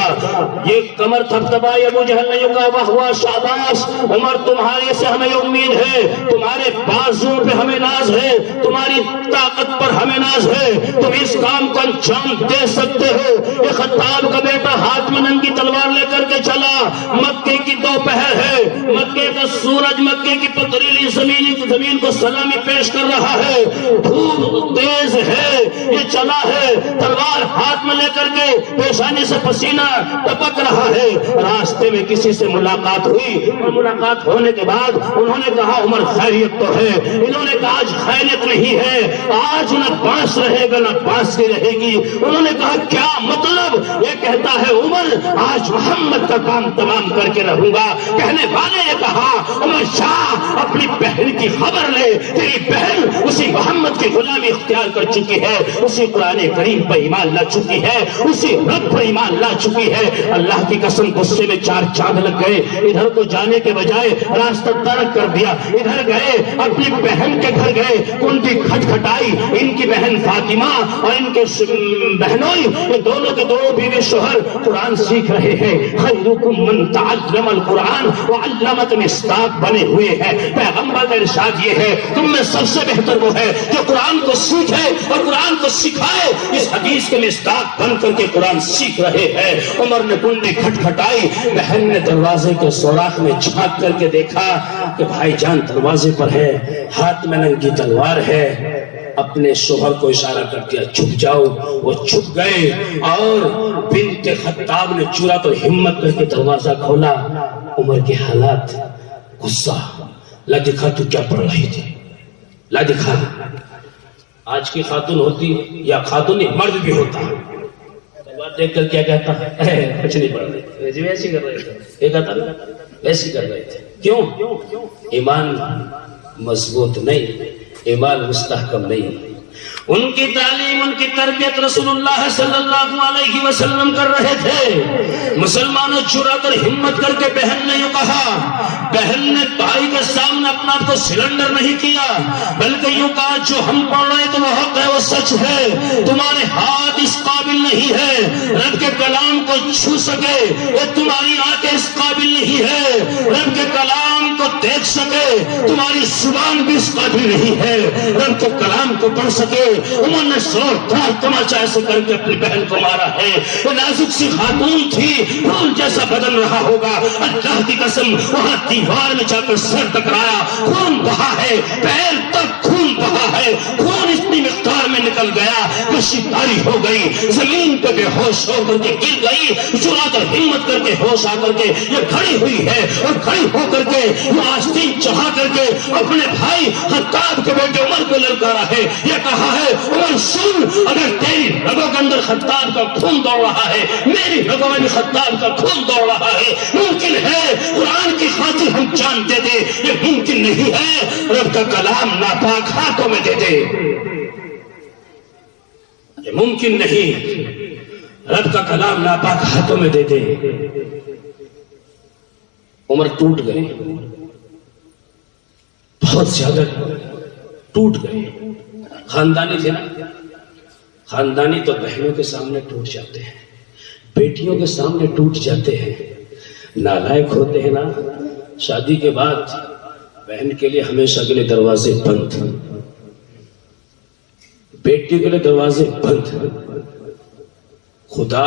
یہ کمر تھپتھپائی ابو جہل نے کہا واہ واہ شاباش عمر، تمہارے سے ہمیں امید ہے، تمہارے بازوں پہ ہمیں ناز ہے، تمہاری طاقت پر ہمیں ناز ہے، تم اس کام کو انجام دے سکتے ہو۔ یہ خطاب کا بیٹا ہاتھ میں ننگی تلوار لے کر کے چلا۔ مکے کی دوپہر ہے، مکے کا سورج مکے کی پتریلی زمین کو سلامی پیش کر رہا ہے، دھوپ تیز ہے، یہ چلا ہے تلوار ہاتھ میں لے کر کے، پیشانی سے پسینہ ٹپک رہا ہے۔ راستے میں کسی سے ملاقات ہوئی، اور ملاقات ہونے کے بعد انہوں نے کہا عمر خیریت تو ہے؟ انہوں نے کہا آج خیریت نہیں ہے، آج نہ بانس رہے گا نہ بانسری رہے گی۔ انہوں نے کہا کیا مطلب؟ یہ کہتا ہے عمر آج محمد کا کام تمام کر کے رہوں گا۔ کہنے والے نے کہا عمر شاہ اپنی بہن کی خبر لے، تیری بہن اسی محمد کی غلامی اختیار کر چکی ہے، اسی قرآن کریم پر ایمان لا چکی ہے، اسی رب پر ایمان لا چکی ہے۔ اللہ کی قسم غصے میں چار چاند لگ گئے، ادھر کو جانے کے بجائے راستہ ترک کر دیا، ادھر گئے اپنی بہن کے گھر گئے، کنڈی کھٹکھٹائی، ان کی بہن فاطمہ اور ان کے بہنوئی، یہ دونوں کے دونوں بیوی شوہر قرآن سیکھ رہے ہیں. خیرکم من تعلم القرآن وعلمت مصداق بنے ہوئے ہیں. پیغمبر کا ارشاد یہ ہے تم میں سب سے بہتر وہ ہے جو قرآن کو سیکھے اور قرآن کو سکھائے. اس حدیث کے مصداق بن کر کے قرآن سیکھ رہے ہیں. عمر نے کنڈی کھٹکھٹائی. بہن نے دروازے کے سوراخ میں جھانک کر کے دیکھا کہ بھائی جان دروازے پر ہے, ہاتھ میں ننگی تلوار ہے. اپنے شوہر کو اشارہ کر دیا چھپ جاؤ. وہ چھپ گئے اور بنت خطاب نے چورا تو ہمت کر کے دروازہ کھولا. عمر کے حالات, غصہ. لا دکھا تو کیا پڑھ رہی تھی, لا دکھا. آج کی خاتون ہوتی یا خاتون مرد بھی ہوتا بات دیکھ کر کیا کہتا ہے, کچھ نہیں پڑھ رہے تھے, ویسے کر رہے تھے. ایک آتا ویسے کر رہے تھے. کیوں؟ ایمان مضبوط نہیں, ایمان مستحکم نہیں. ان کی تعلیم, ان کی تربیت رسول اللہ صلی اللہ علیہ وسلم کر رہے تھے. مسلمانوں چرا کر ہمت کر کے بہن نے یوں کہا. بہن نے بھائی کے سامنے اپنا آپ کو سلنڈر نہیں کیا بلکہ یوں کہا جو ہم پڑھ رہے تو وہ حق ہے, وہ سچ ہے. تمہارے ہاتھ اس قابل نہیں ہے رب کے کلام کو چھو سکے, یہ تمہاری آنکھیں اس قابل نہیں ہے رب کے کلام کو دیکھ سکے, تمہاری زبان بھی اس قابل نہیں ہے رب کے کلام کو پڑھ سکے. عمر نے زوردار تماچا ایسے کر کے اپنی بہن کو مارا ہے. وہ نازک سی خاتون تھی, پھول جیسا بدن رہا ہوگا. اللہ کی قسم وہاں دیوار میں جا کر سر ٹکرایا, خون بہا ہے, پیر تک خون بہا ہے. خون اتنی مقدار میں نکل گیا کہ شکاری ہو گئی, زمین پہ بے ہوش ہو کر کے گر گئی. چرا کر ہمت کر کے ہوش آ کر کے یہ کھڑی ہوئی ہے اور کھڑی ہو کر کے یہ آستین چڑھا کر کے اپنے بھائی خطاب کے بیٹے عمر کو للکارا ہے. یہ کہا ہے عمر سن, اگر تیری رگوں کے اندر خطاب کا خون دوڑ رہا ہے, میری رگوں میں بھی خطاب کا خون دوڑ رہا ہے. ممکن ہے قرآن کی خاطر ہم جان دے دے, یہ ممکن نہیں ہے رب کا کلام ناپاک ہاتھوں میں دے دے. یہ ممکن نہیں رب کا کلام ناپاک ہاتھوں میں دے دے. عمر ٹوٹ گئے, بہت زیادہ ٹوٹ گئے. خاندانی تھے نا, خاندانی تو بہنوں کے سامنے ٹوٹ جاتے ہیں, بیٹیوں کے سامنے ٹوٹ جاتے ہیں. نالائق ہوتے ہیں نا. شادی کے بعد بہن کے لیے ہمیشہ کے لیے دروازے بند, بیٹی کے لیے دروازے بند. خدا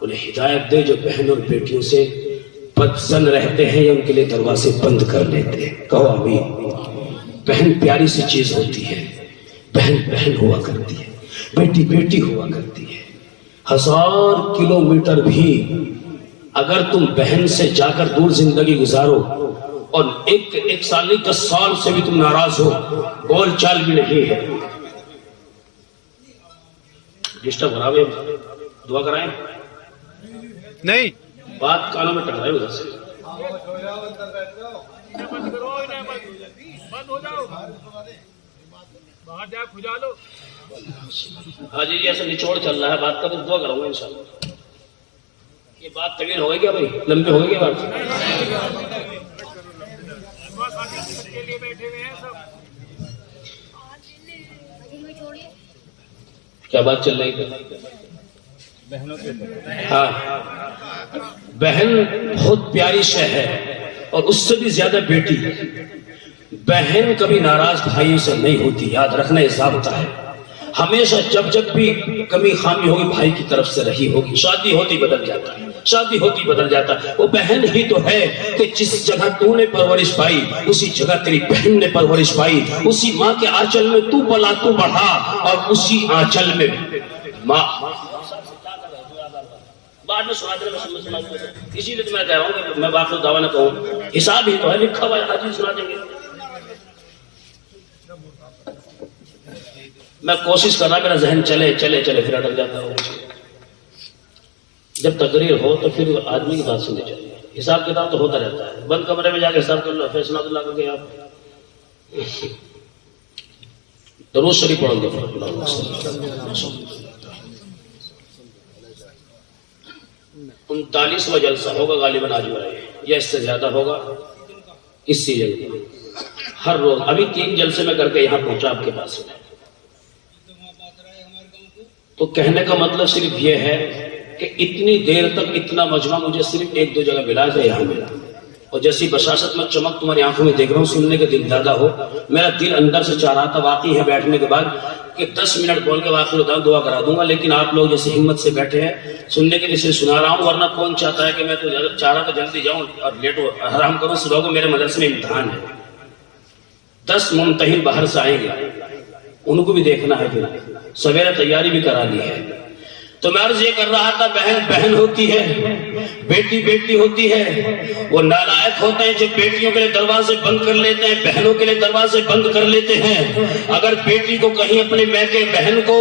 انہیں ہدایت دے جو بہن اور بیٹیوں سے بدزن رہتے ہیں یا ان کے لیے دروازے بند کر لیتے ہیں. کہو آمین. بہن پیاری سی چیز ہوتی ہے, بہن بہن ہوا کرتی ہے, بیٹی بیٹی ہوا کرتی ہے. 1000 کلومیٹر بھی اگر تم بہن سے جا کر دور زندگی گزارو اور ایک سال نہیں 10 سال سے بھی تم ناراض ہو, بول چال بھی نہیں ہے. ڈسٹرب ہو رہا ہے, دعا کرائیں نہیں, بات کانوں میں ٹکرائے ادھر سے. ہاں جی ایسا نچوڑ چل رہا ہے بات کا, تو دعا کراؤں گا انشاءاللہ. یہ بات طویل ہو گئی کیا بھائی, لمبی ہو گئی کیا بات؟ کیا بات چل رہی تھی؟ ہاں, بہن بہت پیاری شے ہے اور اس سے بھی زیادہ بیٹی. بہن کبھی ناراض بھائی سے نہیں ہوتی, یاد رکھنا یہ ضابطہ ہے. ہمیشہ جب بھی کمی خامی ہوگی بھائی کی طرف سے رہی ہوگی. شادی ہوتی بدل جاتا ہے, شادی ہوتی بدل جاتا ہے. وہ بہن ہی تو ہے کہ جس جگہ تو نے پرورش پائی اسی جگہ تیری بہن نے پرورش پائی. اسی ماں کے آنچل میں تو پلا تو بڑھا اور اسی آنچل میں ماں. بعد میں سنا دیں, اسی لیے تو میں کہہ رہا ہوں کہ میں بات کو دعویٰ نہ کہوں, حساب ہی تو ہے, لکھا ہوا ہے, حاجی سنا دیں گے. میں کوشش کر رہا میرا ذہن چلے چلے چلے پھر اٹک جاتا ہوں. جب تقریر ہو تو پھر آدمی کی بات سننی چاہیے. حساب کتاب تو ہوتا رہتا ہے, بند کمرے میں جا کے حساب کر لو, فیصلہ تو لا کر کے آپ درود شریف پڑھیں گے. 39واں جلسہ ہوگا غالباً آج میں, یا اس سے زیادہ ہوگا اس سیزن میں. ہر روز ابھی 3 جلسے میں کر کے یہاں پہنچا آپ کے پاس. تو کہنے کا مطلب صرف یہ ہے کہ اتنی دیر تک اتنا مجمع مجھے صرف ایک دو جگہ ملا ہے یہاں ملا، اور جیسی بشاشت میں چمک تمہاری آنکھوں میں دیکھ رہا ہوں، سننے کے دل دردہ ہو، میرا دل اندر سے چاہ رہا تھا واقعی ہے بیٹھنے کے بعد کہ 10 منٹ بول کے واقعی ہوتا ہوں دعا کرا دوں گا، لیکن آپ لوگ جیسے ہمت سے بیٹھے ہیں سننے کے لیے سے سنا رہا ہوں، ورنہ کون چاہتا ہے کہ میں تو چاہ رہا تھا جلدی جاؤں اور لیٹ ہو حرام کروں، صبح کو میرے مدرسے میں امتحان ہے، 10 ممتحن باہر سے آئیں گے، ان کو بھی دیکھنا ہے، پھر سویرے تیاری بھی کرا لی ہے۔ تو میں عرض یہ کر رہا تھا، بہن بہن ہوتی ہے، بیٹی بیٹی ہوتی ہے، وہ نالائق ہوتے ہیں جو بیٹیوں کے لیے دروازے بند کر لیتے ہیں، بہنوں کے لیے دروازے بند کر لیتے ہیں۔ اگر بیٹی کو کہیں اپنے میکے، بہن کو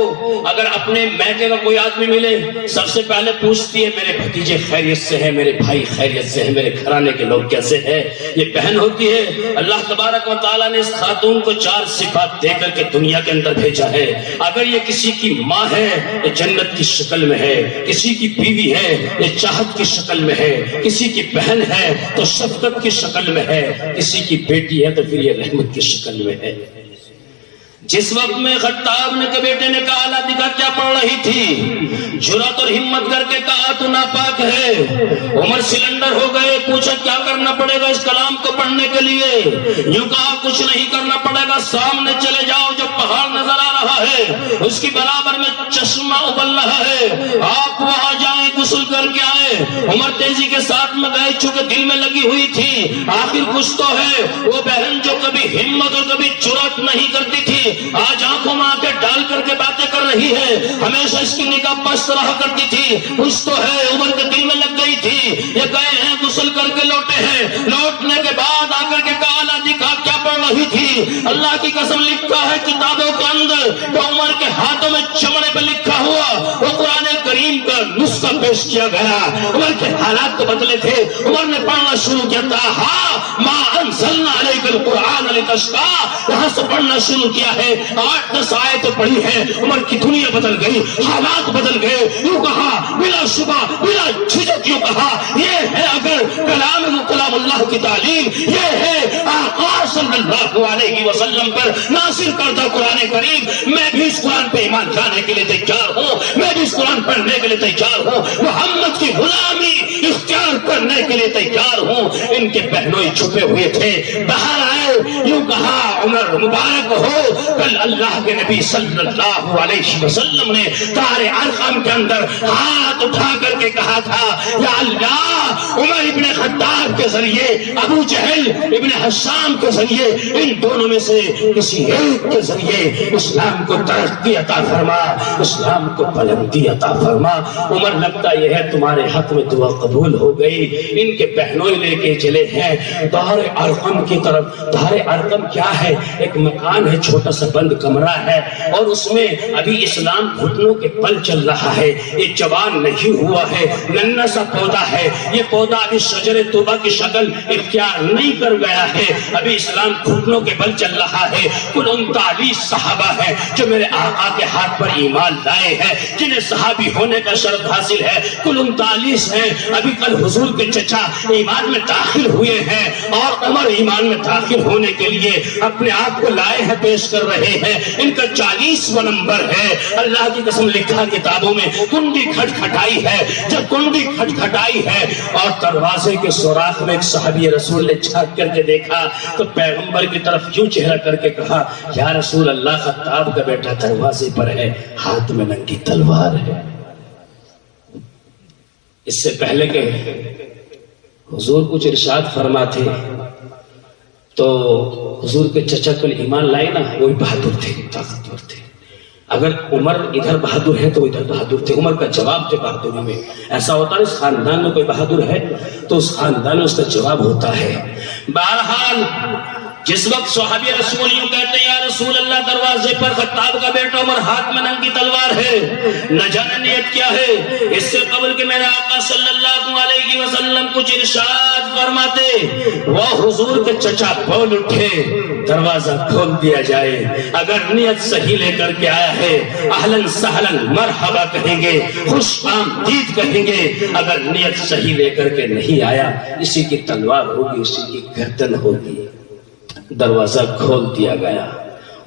اگر اپنے میکے کا کوئی آدمی ملے، سب سے پہلے پوچھتی ہے میرے بھتیجے خیریت سے ہیں، میرے بھائی خیریت سے ہیں، میرے گھرانے کے لوگ کیسے ہیں، یہ بہن ہوتی ہے۔ اللہ تبارک و تعالیٰ نے اس خاتون کو 4 صفات دے کر کے دنیا کے اندر بھیجا ہے۔ اگر یہ کسی کی ماں ہے یہ جنت کی شکل میں ہے، کسی کی بیوی ہے یہ چاہت کی شکل میں ہے، کسی کی بہن ہے تو شفقت کی شکل میں ہے، کسی کی بیٹی ہے تو پھر یہ رحمت کی شکل میں ہے۔ جس وقت میں خطاب نے کے بیٹے نے کہا اللہ دکھا کیا پڑھ رہی تھی، جرات اور ہمت کر کے کہا تو ناپاک ہے۔ عمر سلنڈر ہو گئے، پوچھا کیا کرنا پڑے گا اس کلام کو پڑھنے کے لیے، یوں کہا کچھ نہیں کرنا پڑے گا، سامنے چلے جاؤ جو پہاڑ نظر آ رہا ہے اس کی برابر میں چشمہ ابل رہا ہے، آپ وہاں جائیں غسل کر کے آئے۔ عمر تیزی کے ساتھ میں گئے، چونکہ دل میں لگی ہوئی تھی آخر کچھ تو ہے۔ وہ بہن جو کبھی ہمت اور کبھی جرات نہیں کرتی تھی آج آنکھوں میں آنکھیں ڈال کر کے باتیں کر رہی ہے، ہمیشہ اس کی نگاہ پست رہا کرتی تھی، کچھ تو ہے۔ عمر کے دل میں لگ گئی تھی، یہ گئے ہیں غسل کر کے لوٹے ہیں، لوٹنے کے بعد آ کر کے کہا اللہ دکھا کیا پڑھ رہی تھی۔ اللہ کی قسم لکھا ہے کتابوں کے اندر کہ عمر کے ہاتھوں میں چمڑے پہ لکھا ہوا وہ قرآن کریم کا نسخہ پیش کیا گیا۔ عمر کے حالات تو بدلے تھے، عمر نے پڑھنا شروع کیا تھا، ہاں ما انزلنا علیک القرآن لتشقی، یہاں سے پڑھنا شروع کیا ہے، 8-10 آیتیں پڑھی ہیں، عمر کی دنیا بدل گئی، حالات بدل گئے۔ یوں کہا بلا شبہ بلا جھجک، یوں کہا یہ ہے اگر کلام اللہ کی تعلیم، یہ ہے آقا صلی اللہ علیہ وسلم پر نازل کردہ قرآن کریم، میں بھی اس قرآن پہ ایمان لانے کے لیے تیار ہوں، میں بھی اس قرآن پڑھنے کے لیے تیار ہوں، محمد کی غلامی اختیار کرنے کے لیے تیار ہوں۔ ان کے بہنوئی چھپے ہوئے تھے، باہر آئے، یوں کہا عمر مبارک ہو، کل اللہ کے نبی صلی اللہ علیہ وسلم نے دار ارقم کے اندر ہاتھ اٹھا کر کے کہا تھا یا اللہ، عمر ابن خطاب کے ذریعے، ابو جہل ابن حشام کے ذریعے، ان دونوں میں سے کسی ایک کے ذریعے اسلام کو ترقی عطا فرما، اسلام کو بلندی عطا فرما۔ عمر لگتا یہ ہے تمہارے حق میں دعا قبول ہو گئی۔ ان کے بہنوئی لے کے چلے ہیں دار ارقم کی طرف۔ دار ارقم کیا ہے؟ ایک مکان ہے، چھوٹا سا بند کمرہ ہے، اور اس میں ابھی اسلام گھٹنوں کے پل چل رہا ہے، یہ جوان نہیں ہوا ہے، ننھا سا پودا ہے، یہ پودا ابھی شجر توبہ کی شکل اختیار نہیں کر گیا ہے، ابھی اسلام گھٹنوں کے بل چل رہا ہے۔ کل 39 صحابہ ہیں جو میرے آقا کے ہاتھ پر ایمان لائے ہیں، جنہیں صحابی ہونے کا شرف حاصل ہے، کل 39 ہیں۔ ابھی کل حضور کے چچا ایمان میں داخل ہوئے ہیں، اور عمر ایمان میں داخل ہونے کے لیے اپنے آپ کو لائے ہیں، پیش کر رہے ہیں۔ ان کا 40واں نمبر ہے۔ اللہ کی قسم لکھا کتابوں میں کنڈی کھٹکھٹائی ہے، جب کنڈی کھٹکھٹائی ہے اور دروازے کے سوراخ میں ایک صحابی رسول نے جھانک کر کے دیکھا تو پیغمبر کی طرف یوں چہرہ کر کے کہا یا رسول اللہ، خطاب کا بیٹا دروازے پر ہے، ہاتھ میں ننگی تلوار ہے۔ اس سے پہلے کہ حضور کچھ ارشاد فرماتے تو حضور کے چچا کل ایمان لائے نا، وہی بہادر تھے، طاقتور تھے۔ اگر عمر ادھر بہادر ہے تو ادھر بہادر تھے، عمر کا جواب تھے بہادری میں۔ ایسا ہوتا ہے اس خاندان میں کوئی بہادر ہے تو اس خاندان میں اس کا جواب ہوتا ہے۔ بہرحال جس وقت صحابی رسول یوں کہتے ہیں یا رسول اللہ، دروازے پر خطاب کا بیٹا عمر، ہاتھ میں ننگی تلوار ہے، نہ جانے نیت کیا ہے۔ اس سے قبل کہ میرے آقا صلی اللہ علیہ وسلم کچھ ارشاد فرماتے، وہ حضور کے چچا بول اٹھے دروازہ کھول دیا جائے۔ اگر نیت صحیح لے کر کے آیا ہے اہلاً سہلاً مرحبا کہیں گے، خوش آمدید کہیں گے۔ اگر نیت صحیح لے کر کے نہیں آیا، اسی کی تلوار ہوگی، اسی کی گردن ہوگی۔ دروازہ کھول دیا گیا۔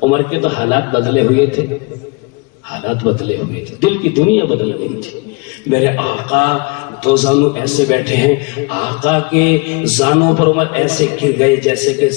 عمر کے تو حالات بدلے ہوئے تھے، حالات بدلے ہوئے تھے، دل کی دنیا بدل گئی تھی. میرے آقا دو زانو ایسے بیٹھے ہیں، آقا کے زانوں پر عمر ایسے گر گئے جیسے کہ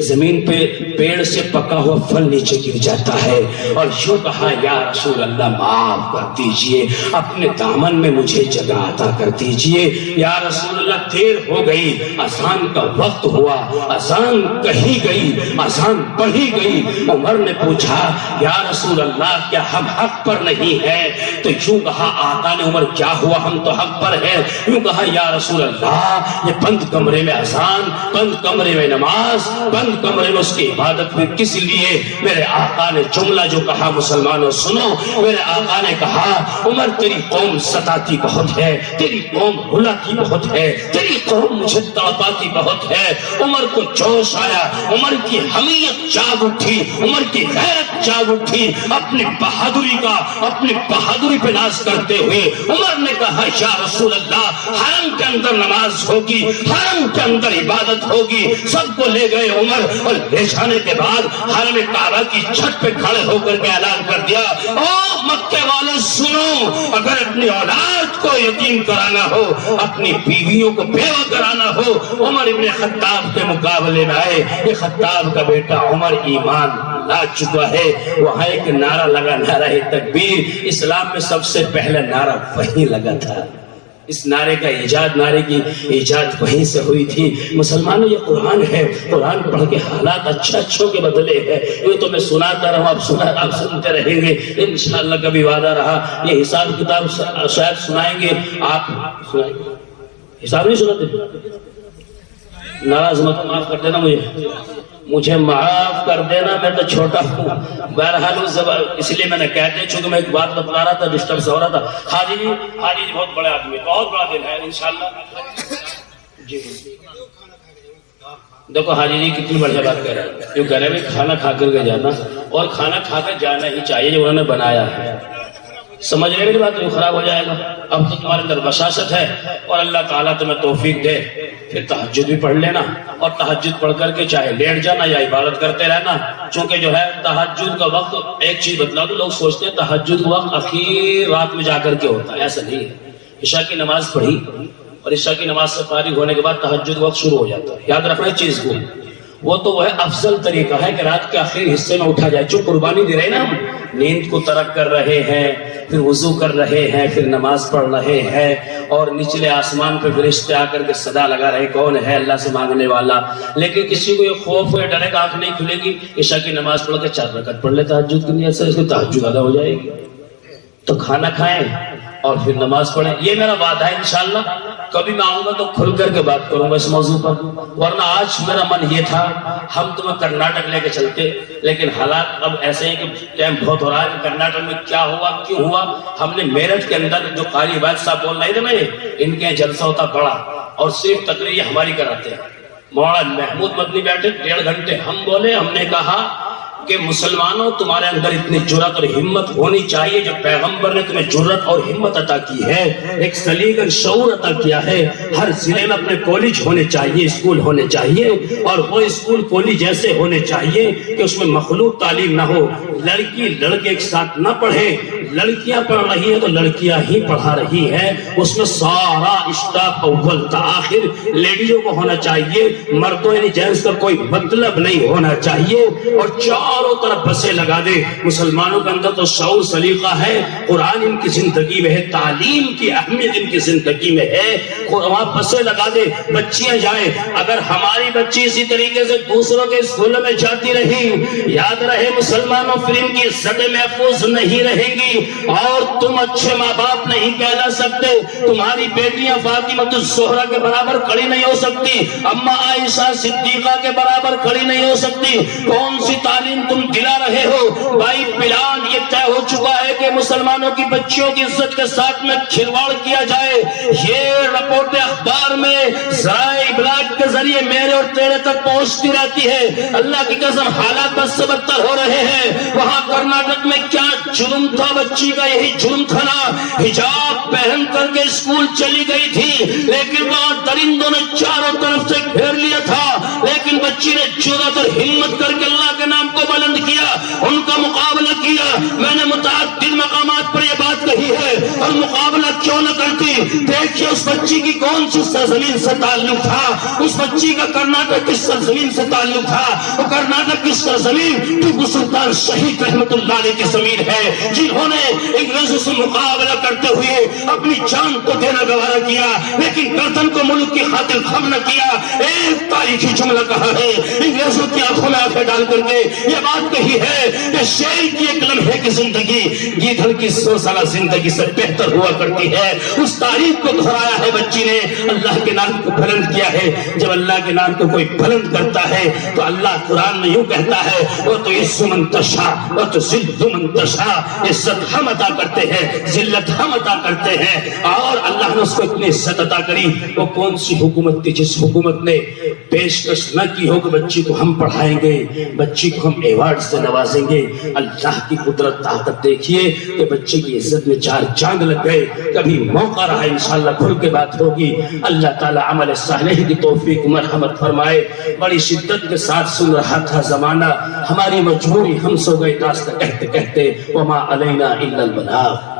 زمین پہ پیڑ سے پکا ہوا پھل نیچے گر جاتا ہے، اور یوں کہا یا رسول اللہ معاف کر دیجئے، اپنے دامن میں مجھے جگہ عطا کر دیجئے. یا رسول اللہ دیر ہو گئی، اذان کا وقت ہوا، اذان کہی گئی، اذان پڑھی گئی. عمر نے پوچھا یا رسول اللہ کیا ہم حق پر نہیں ہیں؟ تو یوں کہا آقا نے عمر کیا ہوا، ہم تو حق پر ہے. یوں کہا یا رسول اللہ یہ بند کمرے میں اذان، بند کمرے میں نماز، بند کمرے میں اس کی عبادت میں کس لیے؟ میرے آقا نے جملہ جو کہا مسلمانوں سنو، میرے آقا نے کہا عمر تیری قوم ستاتی بہت ہے، تیری قوم رلاتی بہت ہے، تیری قوم مجھے تڑپاتی بہت ہے. عمر کو جوش آیا، عمر کی حمیت جاگ اٹھی، عمر کی غیرت جاگ اٹھی. اپنی بہادری پہ ناز کرتے ہوئے عمر نے کہا یا رسول اللہ حرم کے اندر نماز ہوگی، حرم کے اندر عبادت ہوگی. سب کو لے گئے عمر، اور لے جانے کے بعد حرم کعبہ کی چھت پہ کھڑے ہو کر کے اعلان کر دیا او مکے والے سنو، اگر اپنی اولاد کو یتیم کرانا ہو، اپنی بیویوں کو بیوہ کرانا ہو، عمر ابن خطاب کے مقابلے میں آئے. یہ خطاب کا بیٹا عمر ایمان لا چکا ہے. وہاں ایک نعرہ لگا، نعرہ تکبیر. اسلام میں سب سے پہلا نعرہ وہی لگا تھا. اس نعرے کا نعرے کی ایجاد وہیں سے ہوئی تھی. مسلمانوں یہ قرآن ہے، قرآن پڑھ کے حالات اچھوں کے بدلے ہیں. یہ تو میں سناتا رہا ہوں، آپ سنتے رہیں گے انشاءاللہ. کبھی وعدہ رہا یہ حساب کتاب شاید سنائیں گے، آپ سنائیں گے. حساب نہیں سناتے؟ ناراض مت، معاف کر دینا مجھے معاف کر دینا، میں تو چھوٹا ہوں. بہرحال اس لیے میں نے کہتے ہیں چونکہ میں ایک بات بتلا رہا تھا، ڈسٹرب سے ہو رہا تھا. حاجی جی بہت بڑے آدمی، بہت بڑا دل ہے انشاءاللہ. جی دیکھو حاجی جی کتنی بڑھیا بات کہہ رہے ہیں. کیوں کہہ رہے ہیں کھانا کھا کر کے جانا، اور کھانا کھا کر جانا ہی چاہیے جو انہوں نے بنایا ہے. سمجھ رہے میری بات؟ نہیں خراب ہو جائے گا. اب تو تمہارے اندر بشاشت ہے، اور اللہ تعالیٰ تمہیں توفیق دے. پھر تہجد بھی پڑھ لینا، اور تہجد پڑھ کر کے چاہے لیٹ جانا یا عبادت کرتے رہنا. چونکہ جو ہے تہجد کا وقت، ایک چیز بتلا دو، لوگ سوچتے ہیں تہجد کا وقت اخیر رات میں جا کر کے ہوتا ہے. ایسا نہیں ہے. عشاء کی نماز پڑھی اور عشاء کی نماز سے فارغ ہونے کے بعد تہجد وقت شروع ہو جاتا ہے. یاد رکھنا اس چیز کو. وہ تو وہ افضل طریقہ ہے کہ رات کے آخری حصے میں اٹھا جائے. جو قربانی دے رہے ہیں نا، ہم نیند کو ترک کر رہے ہیں، پھر وضو کر رہے ہیں، پھر نماز پڑھ رہے ہیں، اور نچلے آسمان پہ فرشتے آ کر کے صدا لگا رہے کون ہے؟ اللہ سے مانگنے والا. لیکن کسی کو یہ خوف ہے، ڈرے کہ آنکھ نہیں کھلے گی، عشاء کی نماز پڑھ کے 4 رکعت پڑھ لے تہجد کی نیت سے، اس کی تہجد ادا ہو جائے گی. تو کھانا کھائیں اور پھر نماز پڑھیں. یہ میرا وعدہ ہے انشاءاللہ. کبھی میں آؤں گا تو کھل کر کے بات کروں گا اس موضوع پر. ورنہ آج میرا من یہ تھا ہم تمہیں کرناٹک لے کے چلتے، لیکن حالات اب ایسے ہیں کہ ٹائم بہت ہو رہا ہے کہ کرناٹک میں کیا ہوا کیوں ہوا. ہم نے میرٹھ کے اندر جو قاری عباد صاحب بول رہے تھے نا، ان کے جلسہ ہوتا بڑا، اور صرف تقریر ہماری کراتے ہیں. مولانا محمود مدنی بیٹھے 1.5 گھنٹے، ہم بولے، ہم نے کہا کہ مسلمانوں تمہارے اندر اتنی جرات اور ہمت ہونی چاہیے جو پیغمبر نے تمہیں جرات اور ہمت عطا کی ہے، ایک سلیقہ شعور عطا کیا ہے. ہر ضلع میں اپنے کالج ہونے چاہیے، اسکول ہونے چاہیے، اور وہ اسکول کالج ایسے ہونے چاہیے کہ اس میں مخلوط تعلیم نہ ہو. لڑکی لڑکے ایک ساتھ نہ پڑھیں. لڑکیاں پڑھ رہی ہیں تو لڑکیاں ہی پڑھا رہی ہیں. اس میں سارا اشتاق اول تا آخر لیڈیوں کو ہونا چاہیے، مردوں یعنی جینس کا کوئی مطلب نہیں ہونا چاہیے. اور چاروں طرف بسیں لگا دے. مسلمانوں کے اندر تو شعور سلیقہ ہے، قرآن ان کی زندگی میں ہے، تعلیم کی اہمیت ان کی زندگی میں ہے. وہاں بسیں لگا دے، بچیاں جائیں. اگر ہماری بچی اسی طریقے سے دوسروں کے اسکولوں میں جاتی رہی، یاد رہے مسلمانوں پھر ان کی عزتیں محفوظ نہیں رہیں گی، اور تم اچھے ماں باپ نہیں کہلا سکتے. تمہاری بیٹیاں فاطمہ الزہرا کے برابر کھڑی نہیں ہو سکتی، اما عائشہ صدیقہ کے برابر کھڑی نہیں ہو سکتی. کون سی تعلیم تم دلا رہے ہو؟ بھائی بلال، یہ طے ہو چکا ہے کہ مسلمانوں کی بچیوں کی عزت کے ساتھ میں کھلواڑ کیا جائے. یہ رپورٹ اخبار میں ذرائع ابلاغ کے ذریعے میرے اور تیرے تک پہنچتی رہتی ہے. اللہ کی قسم حالات بد سے بدتر ہو رہے ہیں. وہاں کرناٹک میں کیا جرم تھا، بچی کا یہی جرم تھا نا. حجاب پہن کر کے اسکول چلی گئی تھی، لیکن وہاں درندوں نے چاروں طرف سے گھیر لیا تھا. لیکن لیکن بچی نے جرأت اور ہمت کر کے اللہ کے نام کو بلند کیا، ان کا مقابلہ کیا۔ میں نے متعدد مقامات پر یہ بات کہی ہے، اور مقابلہ کیوں نہ کرتی؟ دیکھیے اس بچی کی کون سی سرزمین سے تعلق تھا، اس بچی کا کرناٹک کس سرزمین سے تعلق تھا، وہ کرناٹک کی سرزمین ٹیپو سلطان شہید رحمت اللہ علیہ کی زمین ہے، جنہوں نے انگریزوں سے مقابلہ کرتے ہوئے اپنی جان کو دینا گوارا کیا، لیکن گردن کو ملک کی خاطر خم نہ کیا۔ ایک تاریخی جملہ کہا ہے، انگریزوں کی آنکھوں میں آنکھیں ڈال کر کے یہ بات کہی ہے کہ شیر کی ایک لمحے کی زندگی گیدڑ کی 100 سالہ زندگی سے بہتر ہوا کرتی ہے۔ اس تاریخ کو دہرایا ہے بچی نے، اللہ کے نام کو بلند کیا ہے۔ جب اللہ کے نام کو کوئی بلند کرتا ہے تو اللہ قرآن میں یوں کہتا ہے، وہ تو عز من تشاء وہ تو ذل من تشاء، عزت ہم عطا کرتے ہیں، ذلت ہم عطا کرتے ہیں۔ اور اللہ نے اس کو اتنی عزت عطا کری۔ وہ کون سی حکومت تھی جس حکومت نے پیشکش نہ کی ہو کہ بچی کو ہم پڑھائیں گے، بچی کو ہم ایوارڈ سے نوازیں گے؟ اللہ کی قدرت طاقت دیکھیے کہ بچے کی عزت میں 4 چاند لگ گئے۔ کبھی موقع رہا انشاءاللہ کھل کے بات ہوگی۔ اللہ تعالی عمل صالح کی توفیق مرحمت فرمائے۔ بڑی شدت کے ساتھ سن رہا تھا زمانہ، ہماری مجبوری، ہم سو گئے داستہ کہتے کہتے، وما علینا الا البلاغ۔